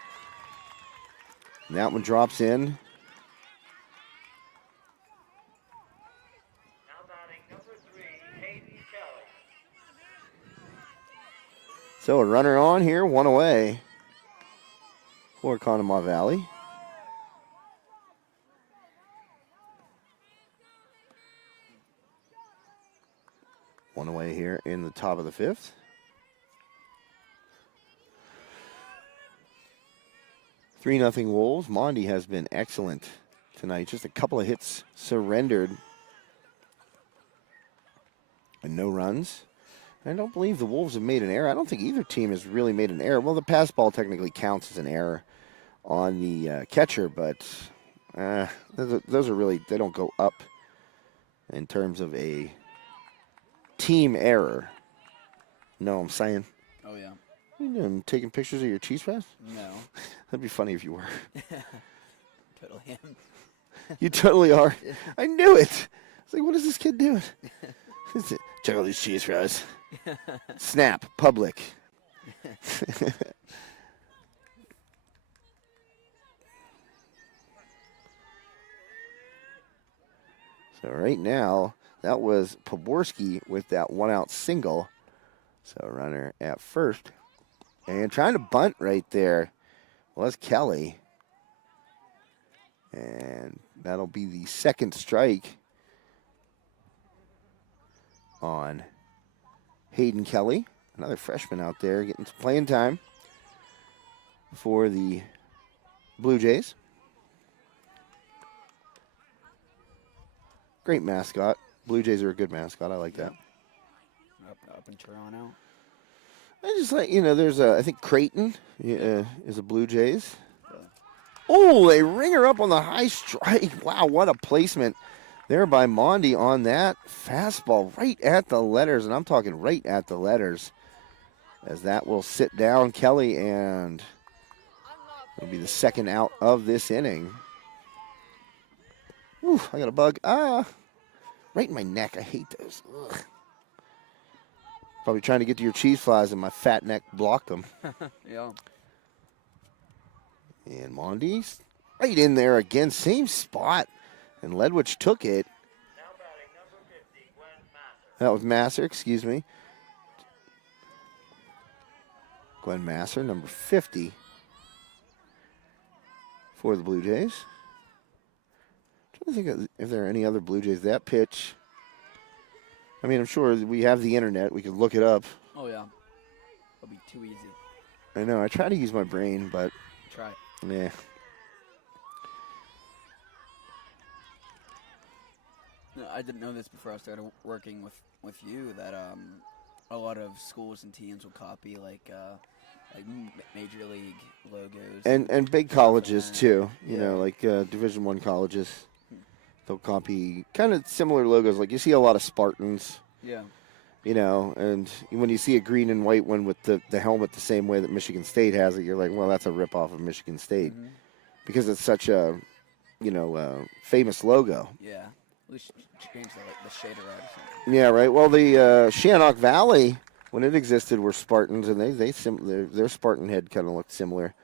And that one drops in. Now batting number 3, Hayden Kelly. So a runner on here, one away for Conemaugh Valley. One away here in the top of the 5th. Three 0 Wolves. Mondi has been excellent tonight. Just a couple of hits surrendered and no runs. I don't believe the Wolves have made an error. I don't think either team has really made an error. Well, the pass ball technically counts as an error on the catcher, but those are really, they don't go up in terms of a team error. Know what I'm saying? Oh, yeah. You doing, taking pictures of your cheese fest? No. That'd be funny if you were. Totally am. You totally are. I knew it. It's like, what is this kid doing? Check out these cheese fries. Snap, public. So right now, that was Poborski with that 1-out single. So runner at first. And trying to bunt right there was Kelly. And that'll be the second strike on Hayden Kelly. Another freshman out there getting some playing time for the Blue Jays. Great mascot. Blue Jays are a good mascot. I like that. Up in Toronto. I just like, there's I think Creighton is a Blue Jays. Oh, they ring her up on the high strike. Wow, what a placement there by Mondi on that fastball right at the letters. And I'm talking right at the letters, as that will sit down Kelly, and it'll be the second out of this inning. Ooh, I got a bug. Right in my neck. I hate those. Ugh. Probably trying to get to your cheese flies, and my fat neck blocked them. Yeah. And Mondi's right in there again. Same spot. And Ledwich took it. Now batting number 50, Gwen Masser. That was Masser, excuse me. Gwen Masser, number 50 for the Blue Jays. I'm trying to think if there are any other Blue Jays. That pitch, I mean, I'm sure we have the internet. We could look it up. Oh, yeah. It'll be too easy. I know. I try to use my brain, but Try it. nah. No, I didn't know this before I started working with you, that a lot of schools and teams will copy like major league logos And big colleges that. too. You Yeah. know, like Division I colleges. They'll copy kind of similar logos. Like you see a lot of Spartans. Yeah. And when you see a green and white one with the helmet the same way that Michigan State has it, you're like, well, that's a ripoff of Michigan State, because it's such a, famous logo. Yeah. We should change the shader out or something. Yeah, right. Well, the Shannock Valley, when it existed, were Spartans, and their Spartan head kind of looked similar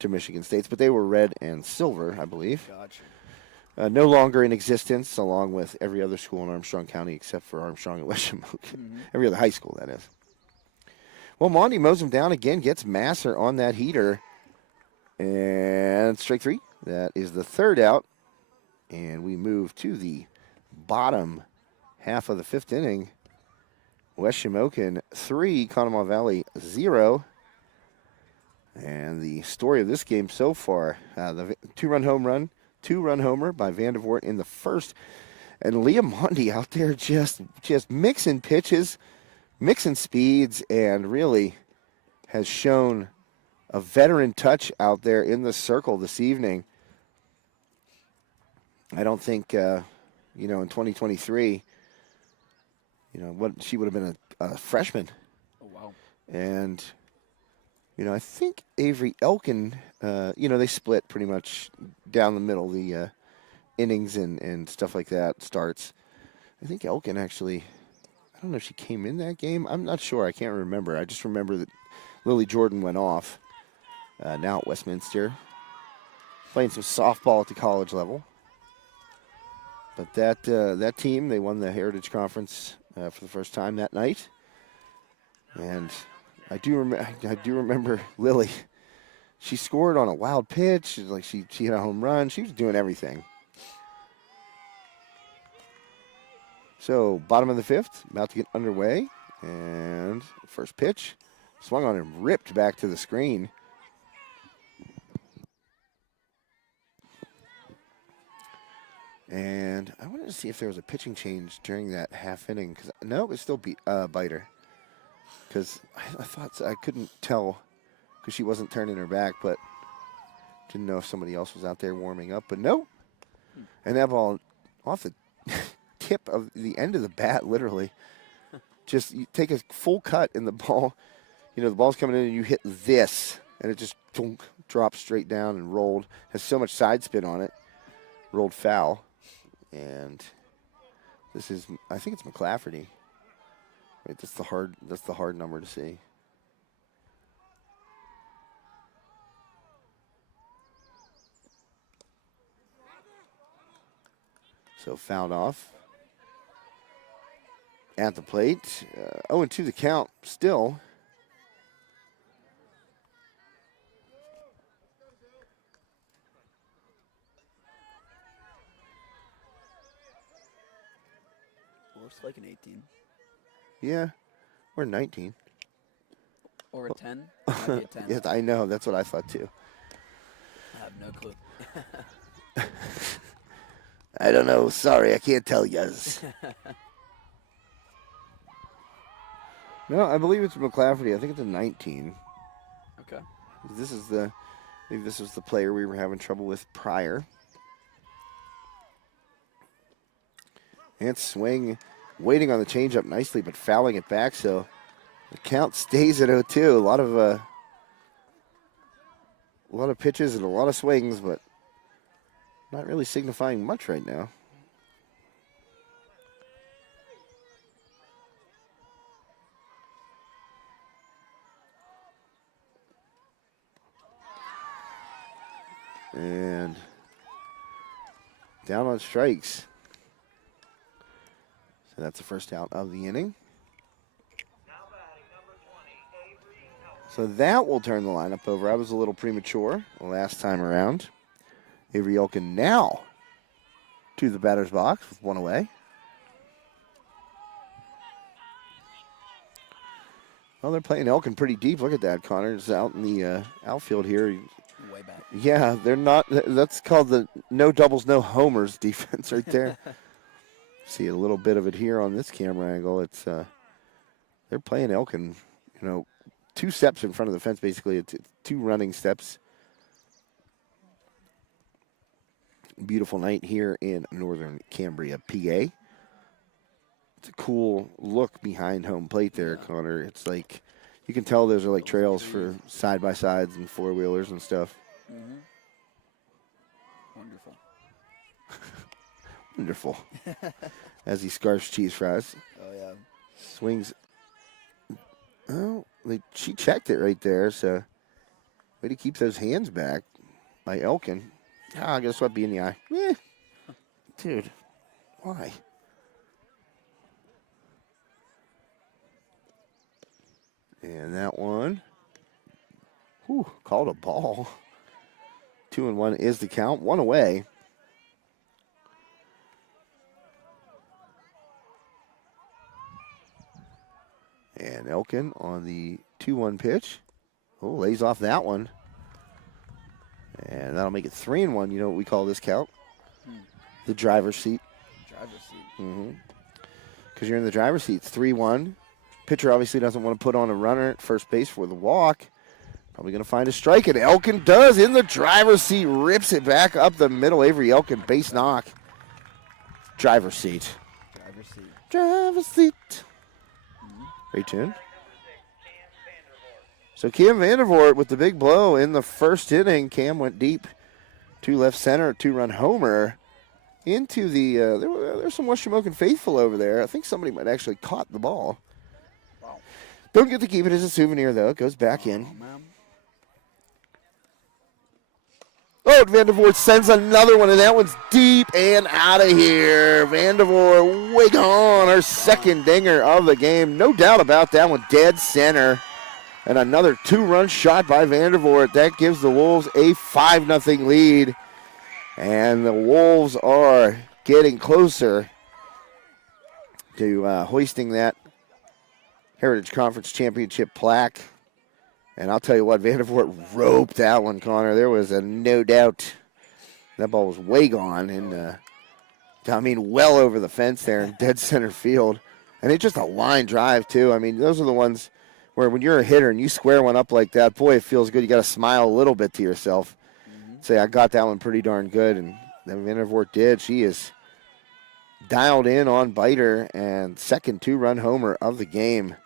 to Michigan State's, but they were red and silver, I believe. Gotcha. No longer in existence, along with every other school in Armstrong County except for Armstrong and West Shamokin. Every other high school, that is. Well, Mondi mows him down again, gets Masser on that heater, and strike three. That is the third out, and we move to the bottom half of the fifth inning. West Shamokin 3, Conemaugh Valley 0. And the story of this game so far, the two-run homer by Vandervoort in the first. And Liam Mondi out there just mixing pitches, mixing speeds, and really has shown a veteran touch out there in the circle this evening. I don't think, in 2023, what she would have been a freshman. Oh, wow. And, I think Avery Elkin, they split pretty much down the middle, the innings and stuff like that starts. I think Elkin actually, I don't know if she came in that game. I'm not sure. I can't remember. I just remember that Lily Jordan went off. Now at Westminster, playing some softball at the college level. But that team, they won the Heritage Conference for the first time that night. And I do remember Lily. She scored on a wild pitch. She hit a home run. She was doing everything. So bottom of the fifth, about to get underway, and first pitch swung on and ripped back to the screen. And I wanted to see if there was a pitching change during that half inning. No, it was still Biter. Because I thought I couldn't tell because she wasn't turning her back, but didn't know if somebody else was out there warming up. But no. And that ball off the tip of the end of the bat, literally. Just you take a full cut and the ball, the ball's coming in and you hit this. And it just dropped straight down and rolled. Has so much side spin on it. Rolled foul. And this is, I think it's McClafferty. Right, that's the hard number to see. So fouled off at the plate. 0-2 the count still. Looks like an 18. Yeah, or 19. Or a 10. Might be a 10. Yes, I know. That's what I thought too. I have no clue. I don't know. Sorry, I can't tell you. No, I believe it's McClafferty. I think it's a 19. Okay. Maybe this was the player we were having trouble with prior. And swing, waiting on the changeup nicely, but fouling it back. So the count stays at 0-2. A lot of pitches and a lot of swings, but not really signifying much right now. And down on strikes. So that's the first out of the inning. So that will turn the lineup over. I was a little premature the last time around. Avery Elkin now to the batter's box with one away. Well, they're playing Elkin pretty deep. Look at that, Connor. It's out in the outfield here. Way back. Yeah, they're not. That's called the no doubles, no homers defense right there. See a little bit of it here on this camera angle. It's they're playing Elkin, 2 steps in front of the fence, basically. It's 2 running steps. Beautiful night here in northern Cambria, PA. It's a cool look behind home plate there, Connor. It's like, you can tell those are like trails for side-by-sides and four-wheelers and stuff. Mm-hmm. Wonderful. Wonderful. As he scarfs cheese fries. Oh, yeah. Swings. Oh, she checked it right there, so way to keep those hands back by Elkin. I got swept in the eye. Dude, why? And that one, called a ball. 2-1 is the count, 1 away. And Elkin on the 2-1 pitch. Oh, lays off that one. And that'll make it 3-1. You know what we call this count? The driver's seat. Driver's seat. Mm-hmm. Because you're in the driver's seat. It's 3-1. Pitcher obviously doesn't want to put on a runner at first base for the walk. Probably going to find a strike, and Elkin does in the driver's seat. Rips it back up the middle. Avery Elkin, base knock. Driver's seat. Driver's seat. Driver's seat. Great tune. So Cam Vandervoort with the big blow in the first inning. Cam went deep to left center, 2-run homer into the, there's some West Shamokin faithful over there. I think somebody might actually caught the ball. Wow. Don't get to keep it as a souvenir, though. It goes back in. Man. Oh, Vandervoort sends another one, and that one's deep and out of here. Vandervoort way gone, our second dinger of the game. No doubt about that one, dead center. And another 2-run shot by Vandervoort. That gives the Wolves a 5-0 lead. And the Wolves are getting closer to hoisting that Heritage Conference Championship plaque. And I'll tell you what, Vandervoort roped that one, Connor. There was no doubt that ball was way gone. And, well over the fence there in dead center field. And it's just a line drive, too. I mean, those are the ones where when you're a hitter and you square one up like that, boy, it feels good. You got to smile a little bit to yourself. Say, I got that one pretty darn good. And then Vandervoort did. She is dialed in on Biter, and second 2-run homer of the game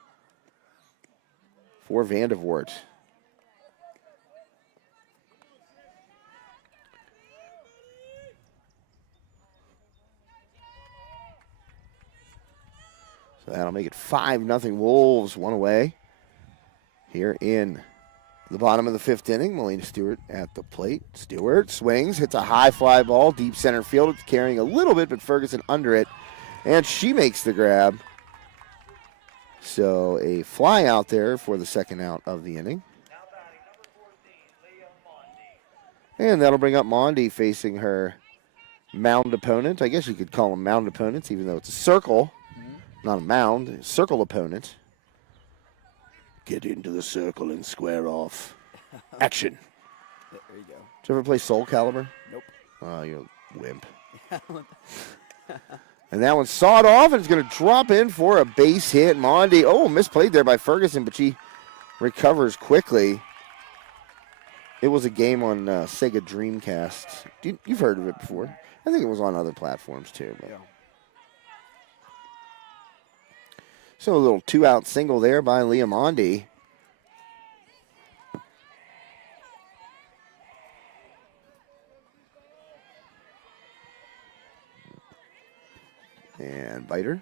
for Vandervoort. So that'll make it 5-0 Wolves, one away. Here in the bottom of the fifth inning, Melina Stewart at the plate. Stewart swings, hits a high fly ball, deep center field. It's carrying a little bit, but Ferguson under it, and she makes the grab. So a fly out there for the second out of the inning. And that'll bring up Mondi facing her mound opponent. I guess you could call them mound opponents, even though it's a circle, not a mound, circle opponent. Get into the circle and square off. Action. There you go. Did you ever play Soul Calibur? Nope. Oh, you're a wimp. And that one's sawed off, and it's going to drop in for a base hit. Mondi, misplayed there by Ferguson, but she recovers quickly. It was a game on Sega Dreamcast. You've heard of it before. I think it was on other platforms, too. But. Yeah. So a little 2-out single there by Leah Mondi. And Biter.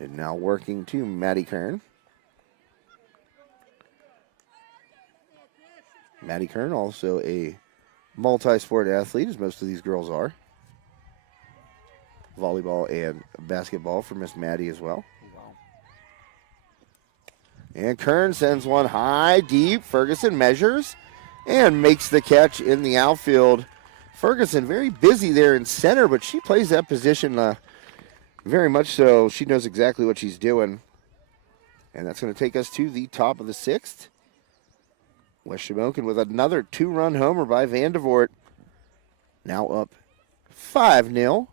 And now working to Maddie Kern. Maddie Kern, also a multi-sport athlete, as most of these girls are. Volleyball and basketball for Miss Maddie as well. Wow. And Kern sends one high, deep. Ferguson measures and makes the catch in the outfield. Ferguson very busy there in center, but she plays that position very much so. She knows exactly what she's doing. And that's going to take us to the top of the sixth. West Shamokin with another 2-run homer by Vandervoort. Now up 5-0.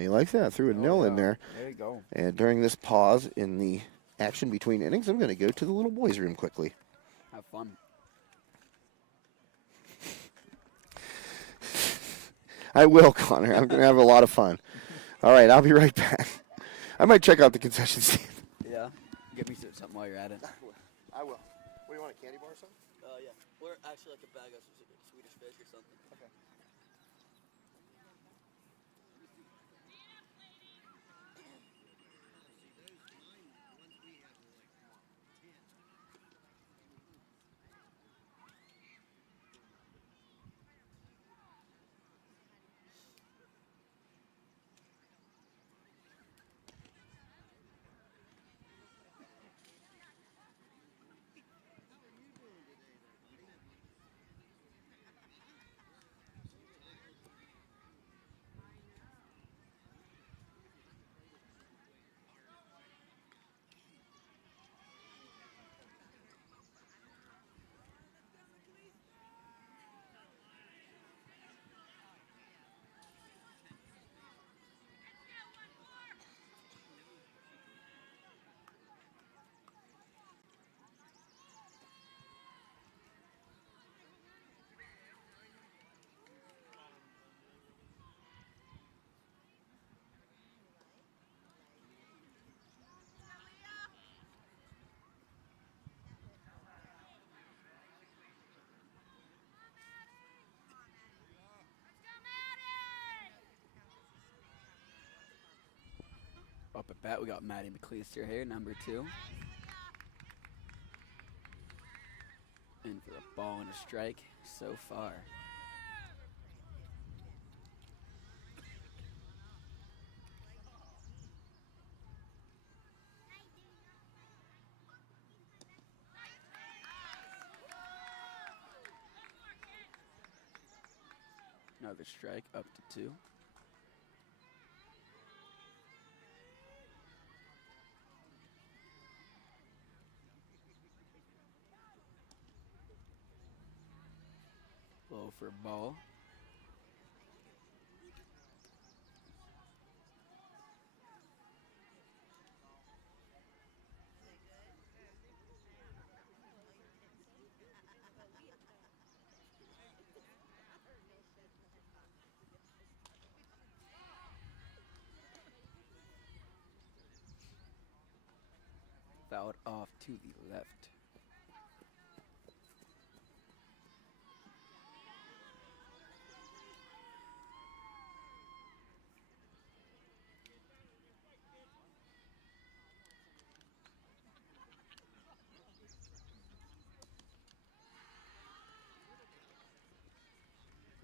You like that? Threw a nil in there. There you go. And during this pause in the action between innings, I'm going to go to the little boys' room quickly. Have fun. I will, Connor. I'm going to have a lot of fun. All right, I'll be right back. I might check out the concession stand. Yeah. Get me something while you're at it. I will. What, do you want, a candy bar or something? Yeah. Or actually like a bag of Swedish fish or something. Okay. Up at bat, we got Maddie McLeister here, number 2. In for a ball and a strike so far. Another strike, up to 2. Low for a ball. Fouled off to the left.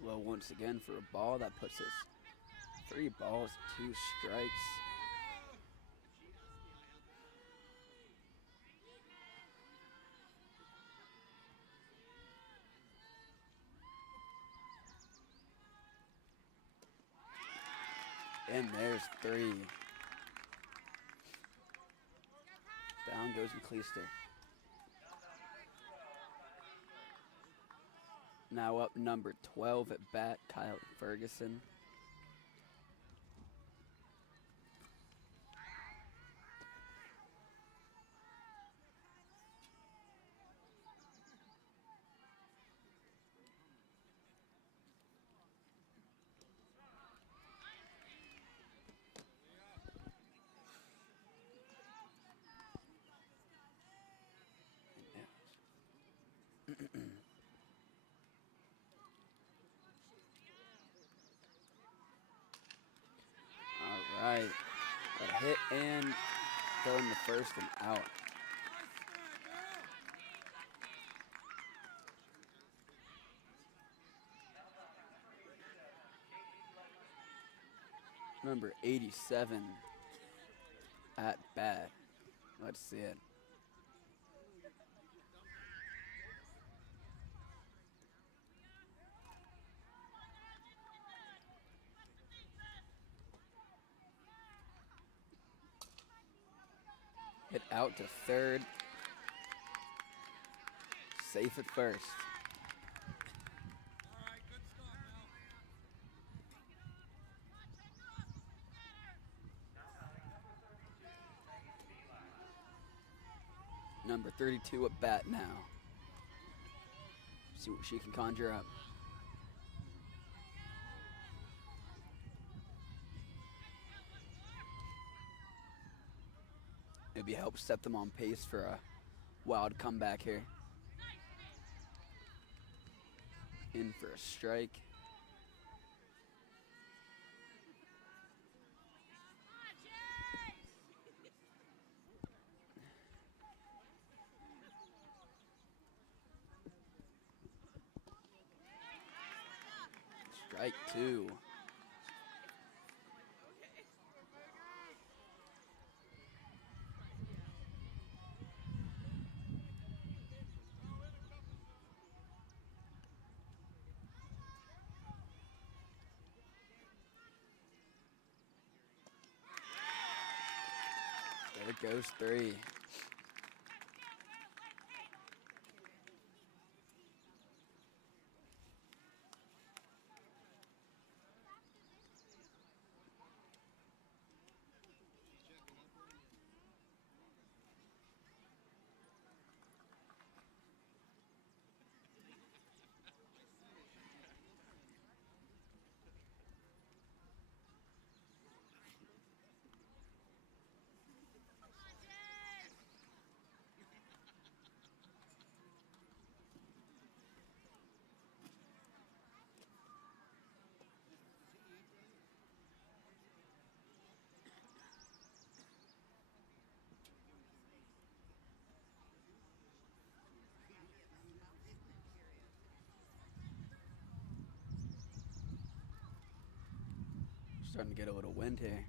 Low once again for a ball. That puts us 3 balls, 2 strikes. And there's 3. Down goes McLeister. Now up number 12 at bat, Kyle Ferguson. All right, a hit and throwing the first and out. Number 87 at bat. Let's see it. Hit out to third. Safe at first. Number 32 at bat now. See what she can conjure up. Maybe help set them on pace for a wild comeback here. In for a strike. Strike 2. There goes 3. Starting to get a little wind here.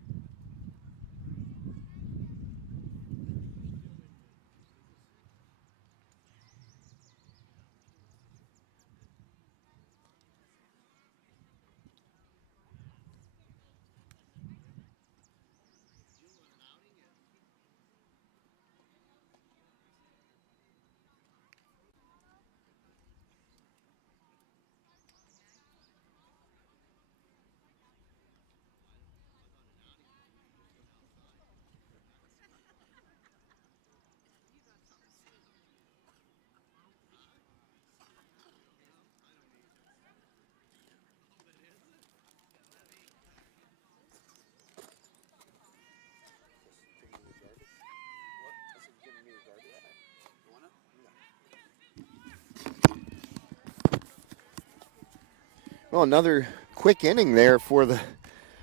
Well, another quick inning there for the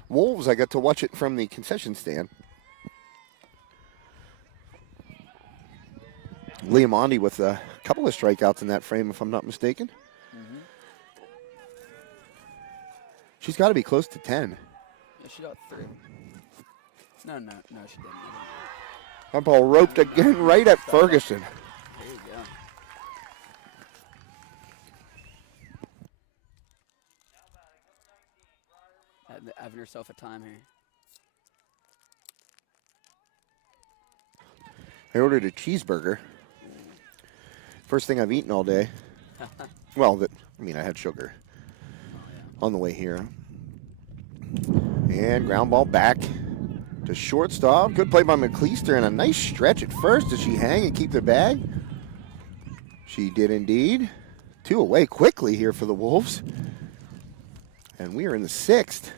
Wolves. I got to watch it from the concession stand. Liamondi with a couple of strikeouts in that frame, if I'm not mistaken. She's got to be close to 10. Yeah, she got 3. No, she didn't. That ball roped again right at Ferguson. There you go. Having yourself a time here. I ordered a cheeseburger. First thing I've eaten all day. Well, I had sugar on the way here. And ground ball back to shortstop. Good play by McCleister and a nice stretch at first. Does she hang and keep the bag? She did indeed. 2 away quickly here for the Wolves. And we are in the 6th.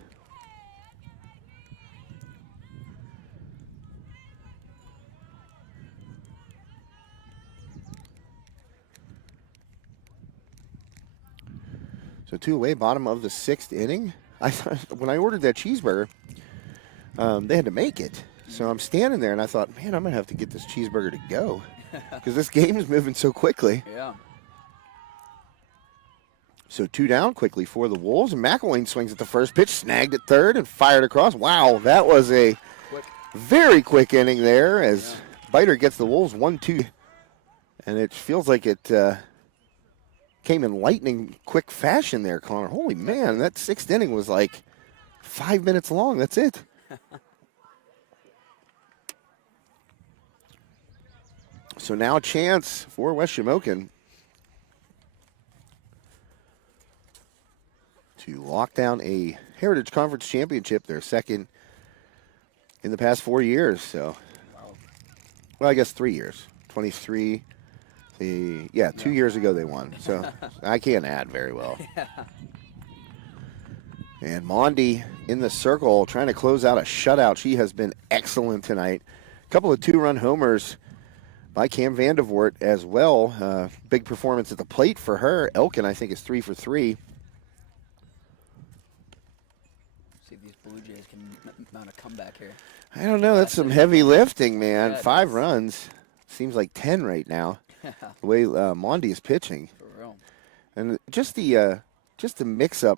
So 2 away, bottom of the 6th inning. I thought when I ordered that cheeseburger, they had to make it. So I'm standing there and I thought, man, I'm going to have to get this cheeseburger to go because this game is moving so quickly. Yeah. So 2 down quickly for the Wolves. And McElwain swings at the first pitch, snagged at third, and fired across. Wow, that was a very quick inning there as Biter gets the Wolves 1-2. And it feels like it came in lightning quick fashion there, Connor. Holy man, that 6th inning was like 5 minutes long. That's it. So now a chance for West Shamokin to lock down a Heritage Conference championship, their second in the past 4 years. So, well, I guess 3 years. 23. 2 years ago they won. So I can't add very well. And Mondi in the circle trying to close out a shutout. She has been excellent tonight. A couple of 2-run homers by Cam Vandervoort as well. Big performance at the plate for her. Elkin, I think, is 3 for 3. See if these Blue Jays can mount a comeback here. I don't know. That's some heavy lifting, man. Yeah, 5 runs. Seems like 10 right now. The way Mondi is pitching. For real. And just the mix-up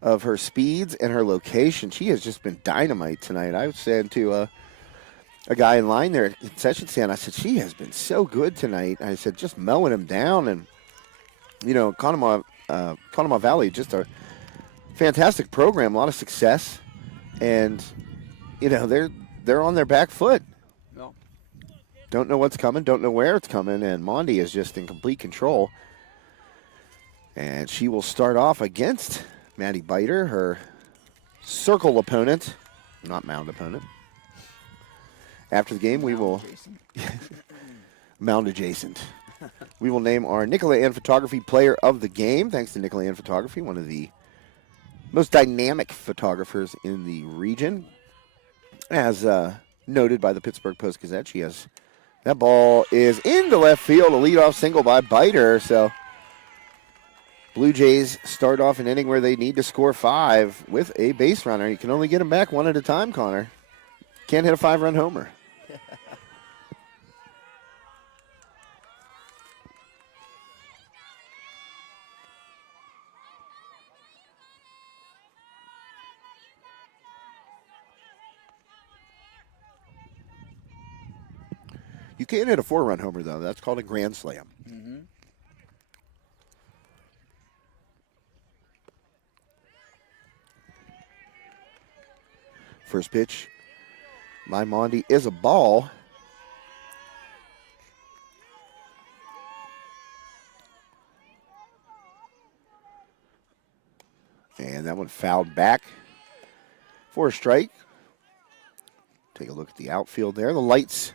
of her speeds and her location, she has just been dynamite tonight. I was saying to a guy in line there at the concession stand, I said, she has been so good tonight. I said, just mowing him down. And, Conemaugh Valley, just a fantastic program, a lot of success. And, they're on their back foot. No. Don't know what's coming, don't know where it's coming, and Mondi is just in complete control. And she will start off against Maddie Biter, her circle opponent, not mound opponent. After the game, we will mound adjacent. We will name our Nicola Ann Photography Player of the Game. Thanks to Nicola Ann Photography, one of the most dynamic photographers in the region. As noted by the Pittsburgh Post-Gazette, that ball is into left field, a leadoff single by Biter. So Blue Jays start off an inning where they need to score 5 with a base runner. You can only get them back one at a time, Connor. Can't hit a 5-run homer. You can't hit a 4-run homer, though. That's called a grand slam. Mm-hmm. First pitch, my Mondi is a ball. And that one fouled back for a strike. Take a look at the outfield there. The lights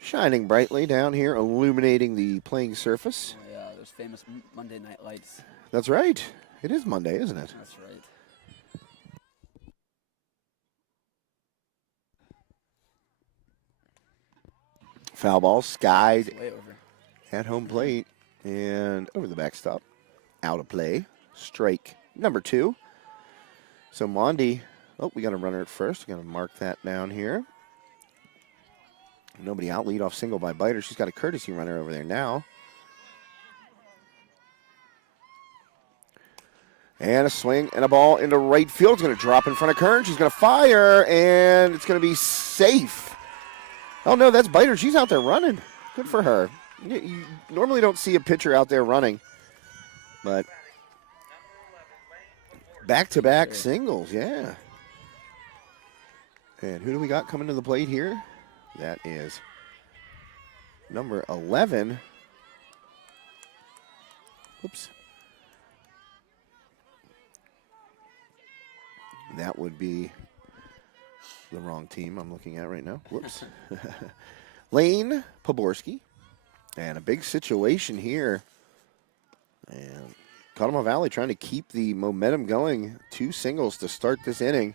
shining brightly down here, illuminating the playing surface. Oh, yeah, those famous Monday night lights. That's right. It is Monday, isn't it? That's right. Foul ball skied Way over. at home plate and over the backstop. Out of play. Strike number 2. So Mondi, oh, we got a runner at first. We're going to mark that down here. Nobody out. Lead off single by Biter. She's got a courtesy runner over there now. And a swing and a ball into right field. It's going to drop in front of Kern. She's going to fire, and it's going to be safe. Oh, no, that's Biter. She's out there running. Good for her. You normally don't see a pitcher out there running, but back-to-back singles, yeah. And who do we got coming to the plate here? That is number 11. Whoops. That would be the wrong team I'm looking at right now. Whoops. Lane Poborski. And a big situation here. And Conemaugh Valley trying to keep the momentum going. 2 singles to start this inning.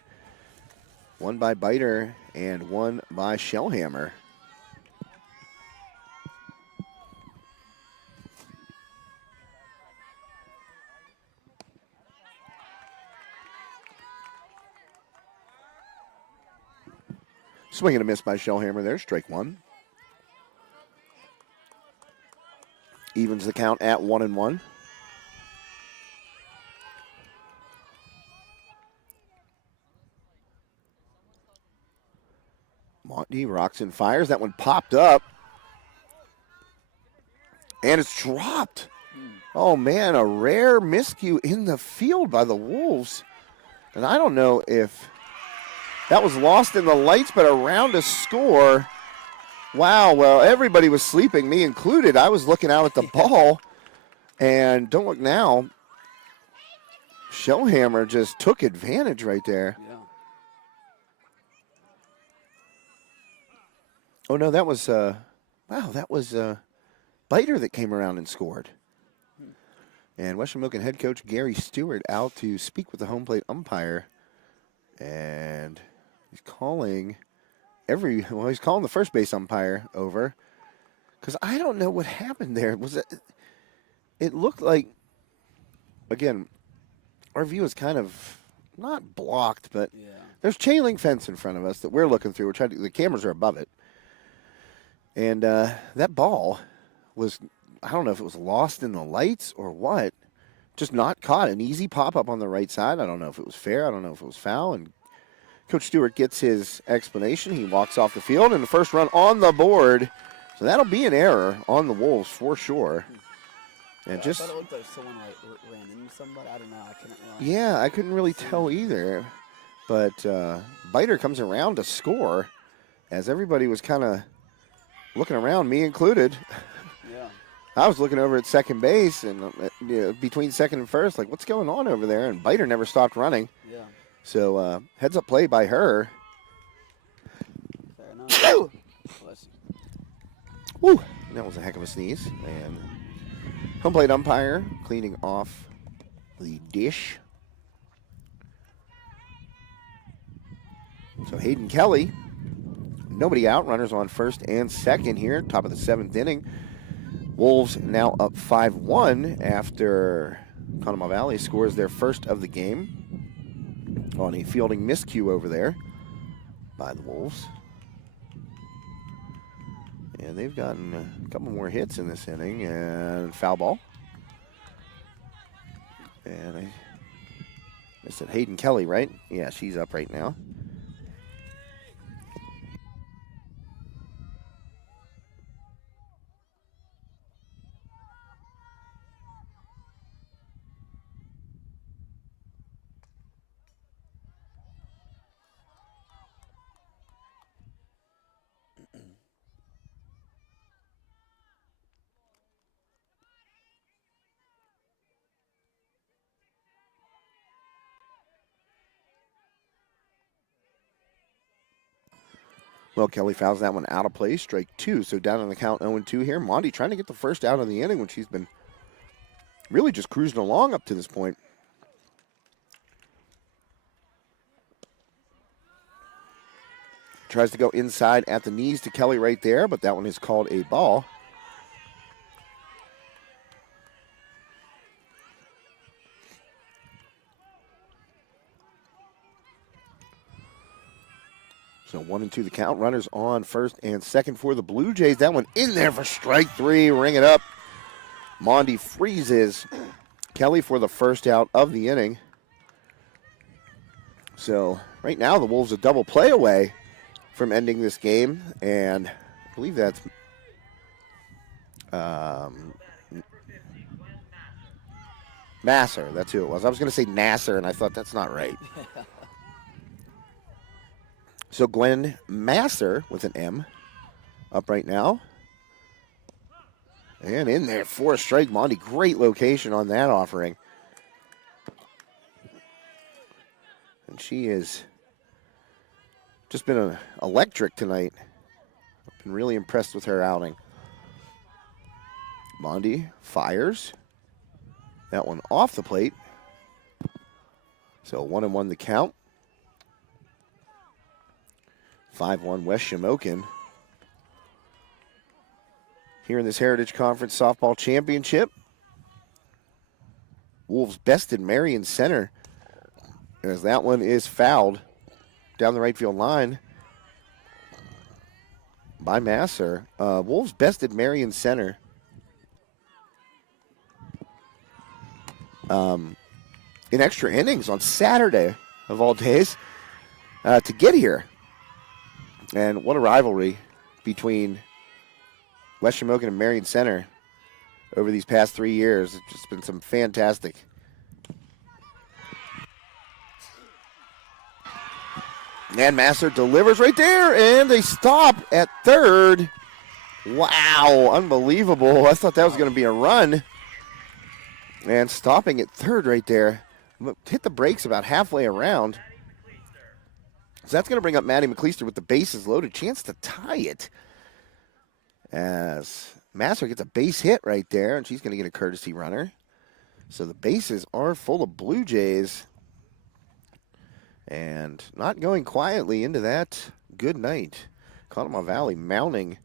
One by Biter and one by Shellhammer. Swing and a miss by Shellhammer there. Strike 1. Evens the count at 1-1. Monty rocks and fires. That one popped up. And it's dropped. Oh, man, a rare miscue in the field by the Wolves. And I don't know if that was lost in the lights, but around a score. Wow, well, everybody was sleeping, me included. I was looking out at the ball. And don't look now. Shellhammer just took advantage right there. Yeah. Oh, no, that was, Biter that came around and scored. And West Shamokin head coach Gary Stewart out to speak with the home plate umpire. And he's calling he's calling the first base umpire over. Because I don't know what happened there. It looked like, again, our view is kind of not blocked, but Yeah. there's chain link fence in front of us that we're looking through. The cameras are above it. And that ball was, I don't know if it was lost in the lights or what, just not caught. An easy pop-up on the right side. I don't know if it was fair. I don't know if it was foul. And Coach Stewart gets his explanation. He walks off the field, and the first run on the board. So that'll be an error on the Wolves for sure. And Yeah, just, I thought it looked like someone ran into somebody. I don't know. I couldn't really. yeah, I couldn't really tell either. But Biter comes around to score as everybody was kind of looking around, me included. Yeah. I was looking over at second base and between second and first, like, what's going on over there? And Biter never stopped running. Yeah. So heads up play by her. Fair enough. Bless you. Woo! That was a heck of a sneeze. And home plate umpire cleaning off the dish. So Hayden Kelly, nobody out. Runners on first and second here, top of the 7th inning. Wolves now up 5-1 after Conemaugh Valley scores their first of the game on a fielding miscue over there by the Wolves. And they've gotten a couple more hits in this inning, and foul ball. And I said Hayden Kelly, right? Yeah, she's up right now. Well, Kelly fouls that one out of play, strike 2. So down on the count 0-2 here. Mondi trying to get the first out of the inning when she's been really just cruising along up to this point. Tries to go inside at the knees to Kelly right there, but that one is called a ball. So 1-2 the count. Runners on first and second for the Blue Jays. That one in there for strike 3. Ring it up. Mondi freezes Kelly for the first out of the inning. So right now the Wolves a double play away from ending this game. And I believe that's Masser. That's who it was. I was going to say Nasser, and I thought that's not right. So Gwen Masser with an M up right now. And in there for a strike. Mondi, great location on that offering. And she has just been electric tonight. I've been really impressed with her outing. Mondi fires. That one off the plate. So 1-1 the count. 5-1 West Shamokin. Here in this Heritage Conference Softball Championship. Wolves bested Marion Center as that one is fouled down the right field line by Masser. Wolves bested Marion Center in extra innings on Saturday, of all days, to get here. And what a rivalry between West Shamokin and Marion Center over these past 3 years. It's just been some fantastic. And Masser delivers right there, and they stop at third. Wow, unbelievable. I thought that was going to be a run. And stopping at third right there. Hit the brakes about halfway around. So that's going to bring up Maddie McLeister with the bases loaded. Chance to tie it. As Masser gets a base hit right there, and she's going to get a courtesy runner. So the bases are full of Blue Jays. And not going quietly into that good night. Conemaugh Valley mounting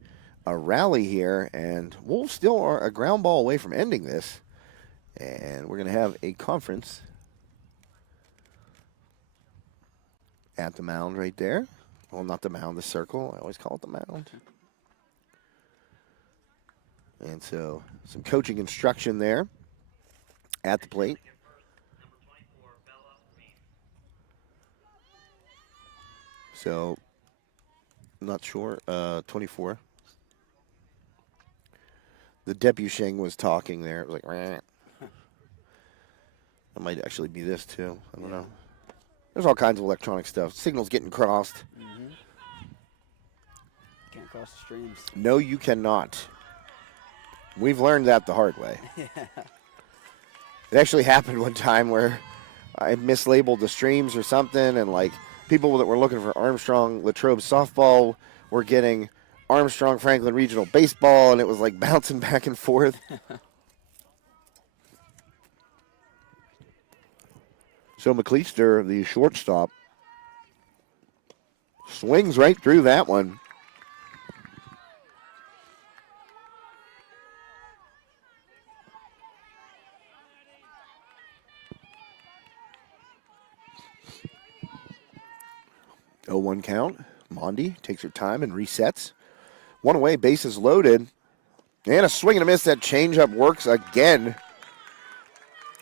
a rally here, and Wolves still are a ground ball away from ending this. And we're going to have a conference at the mound right there. Well, not the mound, the circle. I always call it the mound. And so some coaching instruction there at the plate. So, not sure. 24. The Depushing was talking there. It was like, Rah. That might actually be this too. I don't know. There's all kinds of electronic stuff. Signals getting crossed. Mm-hmm. Can't cross the streams. No, you cannot. We've learned that the hard way. Yeah. It actually happened one time where I mislabeled the streams or something, and like people that were looking for Armstrong Latrobe softball were getting Armstrong Franklin Regional baseball, and it was like bouncing back and forth. So McLeister, the shortstop, swings right through that one. Oh, 1 count. Mondi takes her time and resets. One away, bases loaded. And a swing and a miss. That changeup works again.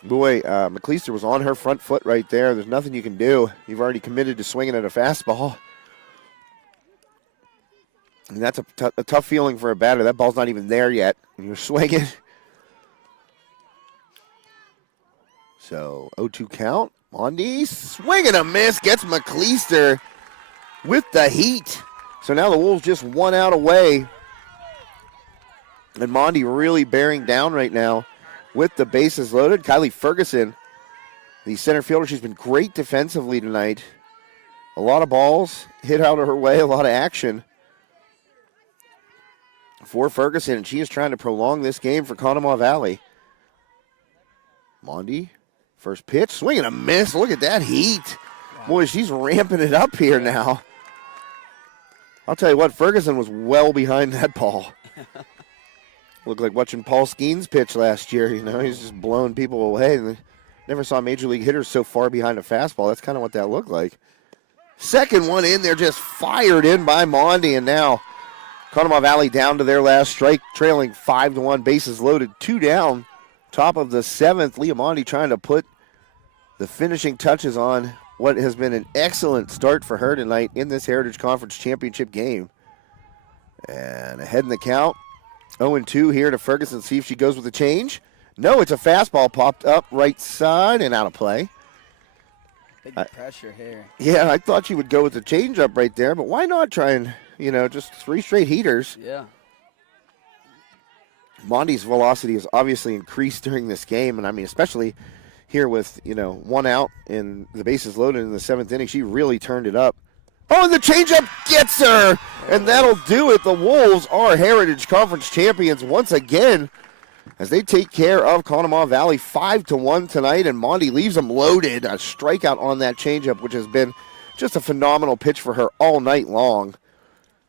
Boy, McLeister was on her front foot right there. There's nothing you can do. You've already committed to swinging at a fastball. And that's a tough feeling for a batter. That ball's not even there yet, and you're swinging. So, 0-2 count. Mondi, swing and a miss. Gets McLeister with the heat. So now the Wolves just 1 out away. And Mondi really bearing down right now with the bases loaded. Kylie Ferguson, the center fielder, she's been great defensively tonight. A lot of balls hit out of her way, a lot of action. for Ferguson, and she is trying to prolong this game for Conemaugh Valley. Mondi, first pitch, swing and a miss. Look at that heat. Wow. Boy, she's ramping it up here now. I'll tell you what, Ferguson was well behind that ball. Looked like watching Paul Skeen's pitch last year. You know, he's just blowing people away. And never saw major league hitters so far behind a fastball. That's kind of what that looked like. Second one in there, just fired in by Mondi, and now Conemaugh Valley down to their last strike, trailing 5-1, bases loaded, 2 down. Top of the 7th, Leah Mondi trying to put the finishing touches on what has been an excellent start for her tonight in this Heritage Conference Championship game. And ahead in the count, 0-2 here to Ferguson. See if she goes with a change. No, it's a fastball popped up right side and out of play. Big pressure here. Yeah, I thought she would go with the changeup right there, but why not try and, just 3 straight heaters? Yeah. Mondi's velocity has obviously increased during this game, and I mean, especially here with, 1 out and the bases loaded in the 7th inning, she really turned it up. Oh, and the changeup gets her, and that'll do it. The Wolves are Heritage Conference champions once again as they take care of Conemaugh Valley 5-1 tonight, and Mondi leaves them loaded. A strikeout on that changeup, which has been just a phenomenal pitch for her all night long.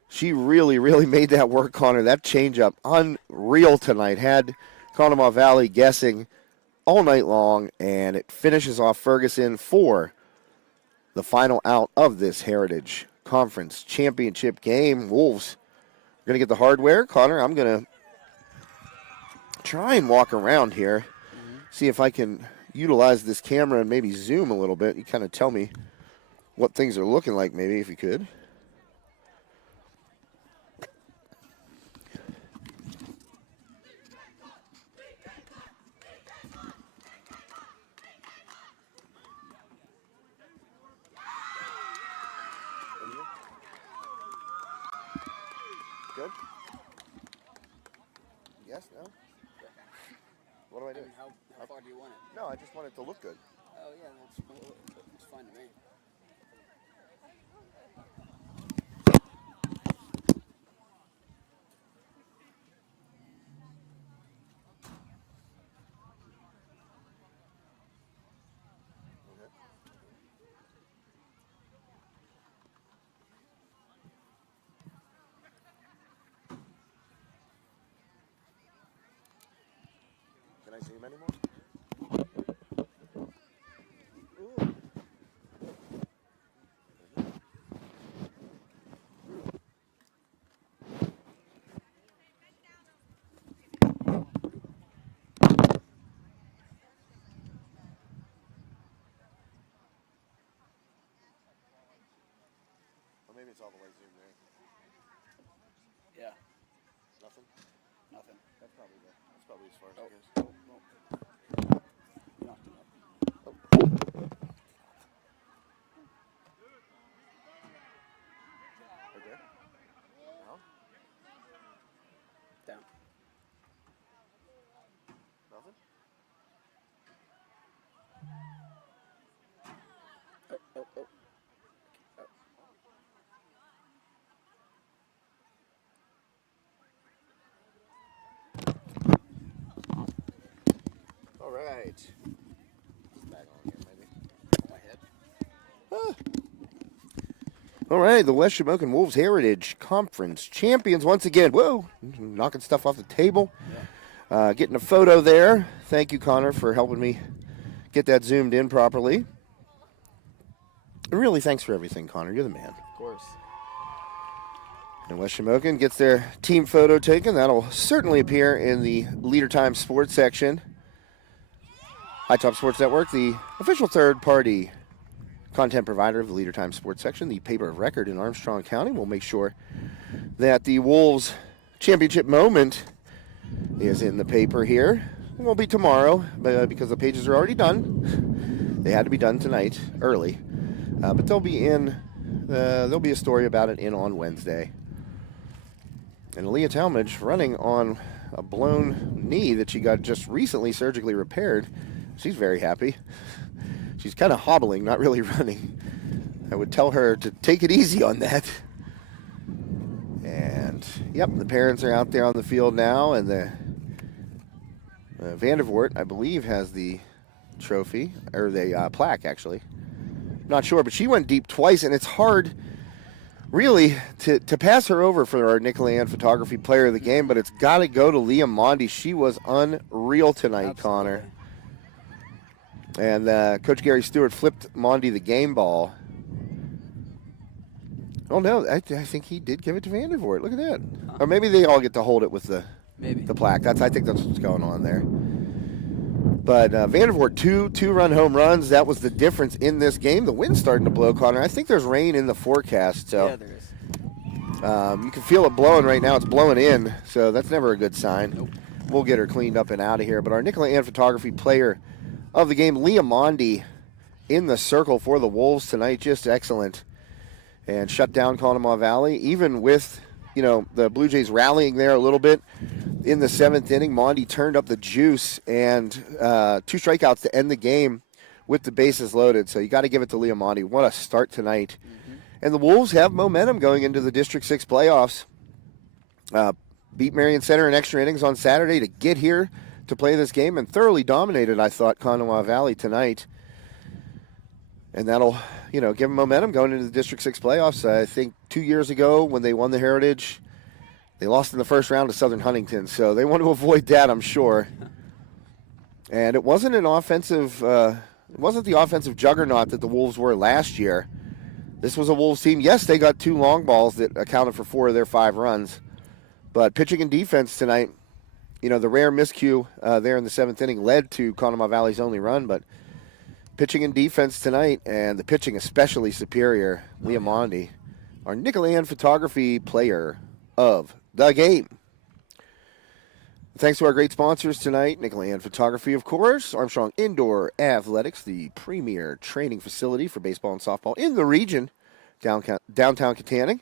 She really, really made that work, Connor. That changeup, unreal tonight. Had Conemaugh Valley guessing all night long, and it finishes off Ferguson for the final out of this Heritage Conference Championship game. Wolves are going to get the hardware. Connor, I'm going to try and walk around here, see if I can utilize this camera and maybe zoom a little bit. You kind of tell me what things are looking like, maybe, if you could. Good? Yes, no? What do I do? How far do you want it? No, I just want it to look good. Oh, yeah, that's fine to me. Can I zoom anymore? Or maybe it's all the way zoomed there. Yeah, Nothing? nothing. That's probably as far as Oh, it goes. oh, oh. Knocked him up. Right there? No? Down. Nothing? Oh, oh, oh. All right. Just back on here, maybe. My head. All right, the West Shamokin Wolves Heritage Conference champions once again. Whoa, knocking stuff off the table. Yeah. Getting a photo there. Thank you, Connor, for helping me get that zoomed in properly. And really, thanks for everything, Connor. You're the man. Of course. And West Shamokin gets their team photo taken. That'll certainly appear in the Leader Time Sports section. High Top Sports Network, the official third-party content provider of the Leader Time Sports section, the paper of record in Armstrong County. We'll make sure that the Wolves championship moment is in the paper here. It won't be tomorrow because the pages are already done. They had to be done tonight, early. But they'll be in. There'll be a story about it in on Wednesday. And Leah Talmadge running on a blown knee that she got just recently surgically repaired. She's very happy. She's kind of hobbling, not really running. I would tell her to take it easy on that. And yep, the parents are out there on the field now, and the Vandervoort, I believe, has the trophy, or the plaque, actually. Not sure, but she went deep twice, and it's hard, really, to pass her over for our Nicolay Photography Player of the Game, but it's got to go to Leah Mondi. She was unreal tonight, Absolutely. Connor. And Coach Gary Stewart flipped Mondi the game ball. Oh, no, I think he did give it to Vandervoort. Look at that. Huh. Or maybe they all get to hold it with the Maybe. plaque. I think that's what's going on there. But Vandervoort, two-run home runs. That was the difference in this game. The wind's starting to blow, Connor. I think there's rain in the forecast. So Yeah, there is. you can feel it blowing right now. It's blowing in, so that's never a good sign. Nope. We'll get her cleaned up and out of here. But our Nicolay Photography Player of the Game, Leah Mondi, in the circle for the Wolves tonight. Just excellent. And shut down Conemaugh Valley, even with, the Blue Jays rallying there a little bit. In the 7th inning, Mondi turned up the juice and 2 strikeouts to end the game with the bases loaded. So you got to give it to Leah Mondi. What a start tonight. Mm-hmm. And the Wolves have momentum going into the District 6 playoffs. Beat Marion Center in extra innings on Saturday to get here to play this game, and thoroughly dominated, I thought, Conemaugh Valley tonight. And that'll, give them momentum going into the District 6 playoffs. I think 2 years ago when they won the Heritage, they lost in the first round to Southern Huntington. So they want to avoid that, I'm sure. And it wasn't the offensive juggernaut that the Wolves were last year. This was a Wolves team. Yes, they got 2 long balls that accounted for 4 of their 5 runs. But pitching and defense tonight, the rare miscue there in the 7th inning led to Conemaugh Valley's only run, but pitching and defense tonight, and the pitching especially superior. Leah Mondi, our Nicolay Photography Player of the Game. Thanks to our great sponsors tonight, Nicolay Photography, of course, Armstrong Indoor Athletics, the premier training facility for baseball and softball in the region, downtown Katanning.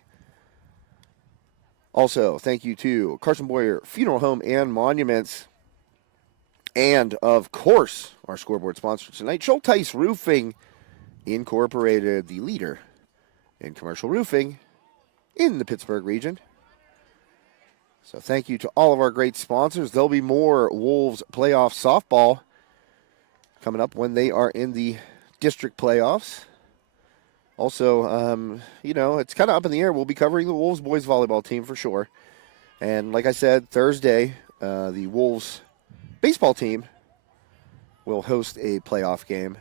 Also, thank you to Carson Boyer Funeral Home and Monuments. And, of course, our scoreboard sponsor tonight, Schultheis Roofing Incorporated, the leader in commercial roofing in the Pittsburgh region. So thank you to all of our great sponsors. There'll be more Wolves playoff softball coming up when they are in the district playoffs. Also, it's kind of up in the air. We'll be covering the Wolves boys volleyball team for sure. And like I said, Thursday, the Wolves baseball team will host a playoff game.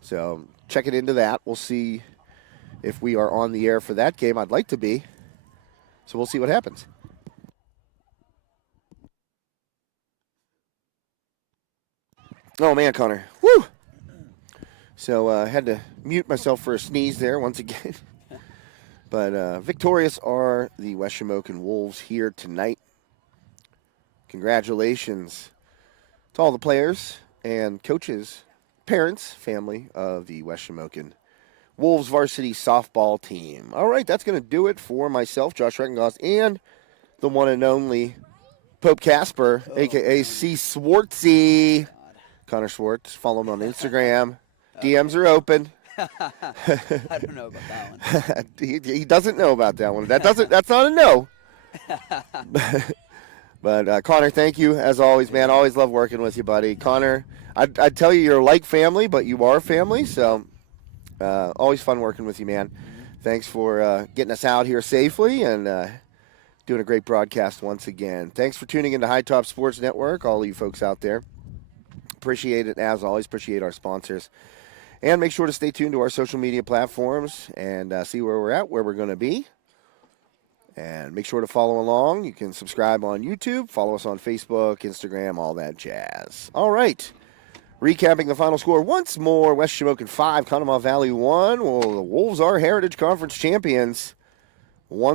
So check it into that. We'll see if we are on the air for that game. I'd like to be. So we'll see what happens. Oh, man, Connor. Woo! So I had to mute myself for a sneeze there once again. But victorious are the West Shamokin Wolves here tonight. Congratulations to all the players and coaches, parents, family of the West Shamokin Wolves varsity softball team. All right, that's going to do it for myself, Josh Reckengoss, and the one and only Pope Casper, a.k.a. C. Swartzy. Connor Swartz. Follow him on Instagram. DMs are open. I don't know about that one. He doesn't know about that one. That's not a no. But Connor, thank you as always, man. Always love working with you, buddy. Connor, I'd tell you you're like family, but you are family. So always fun working with you, man. Thanks for getting us out here safely and doing a great broadcast once again. Thanks for tuning into High Top Sports Network, all of you folks out there. Appreciate it, as always. Appreciate our sponsors. And make sure to stay tuned to our social media platforms and see where we're at, where we're going to be. And make sure to follow along. You can subscribe on YouTube, follow us on Facebook, Instagram, all that jazz. All right. Recapping the final score once more. West Shamokin 5, Conemaugh Valley 1. Well, the Wolves are Heritage Conference champions once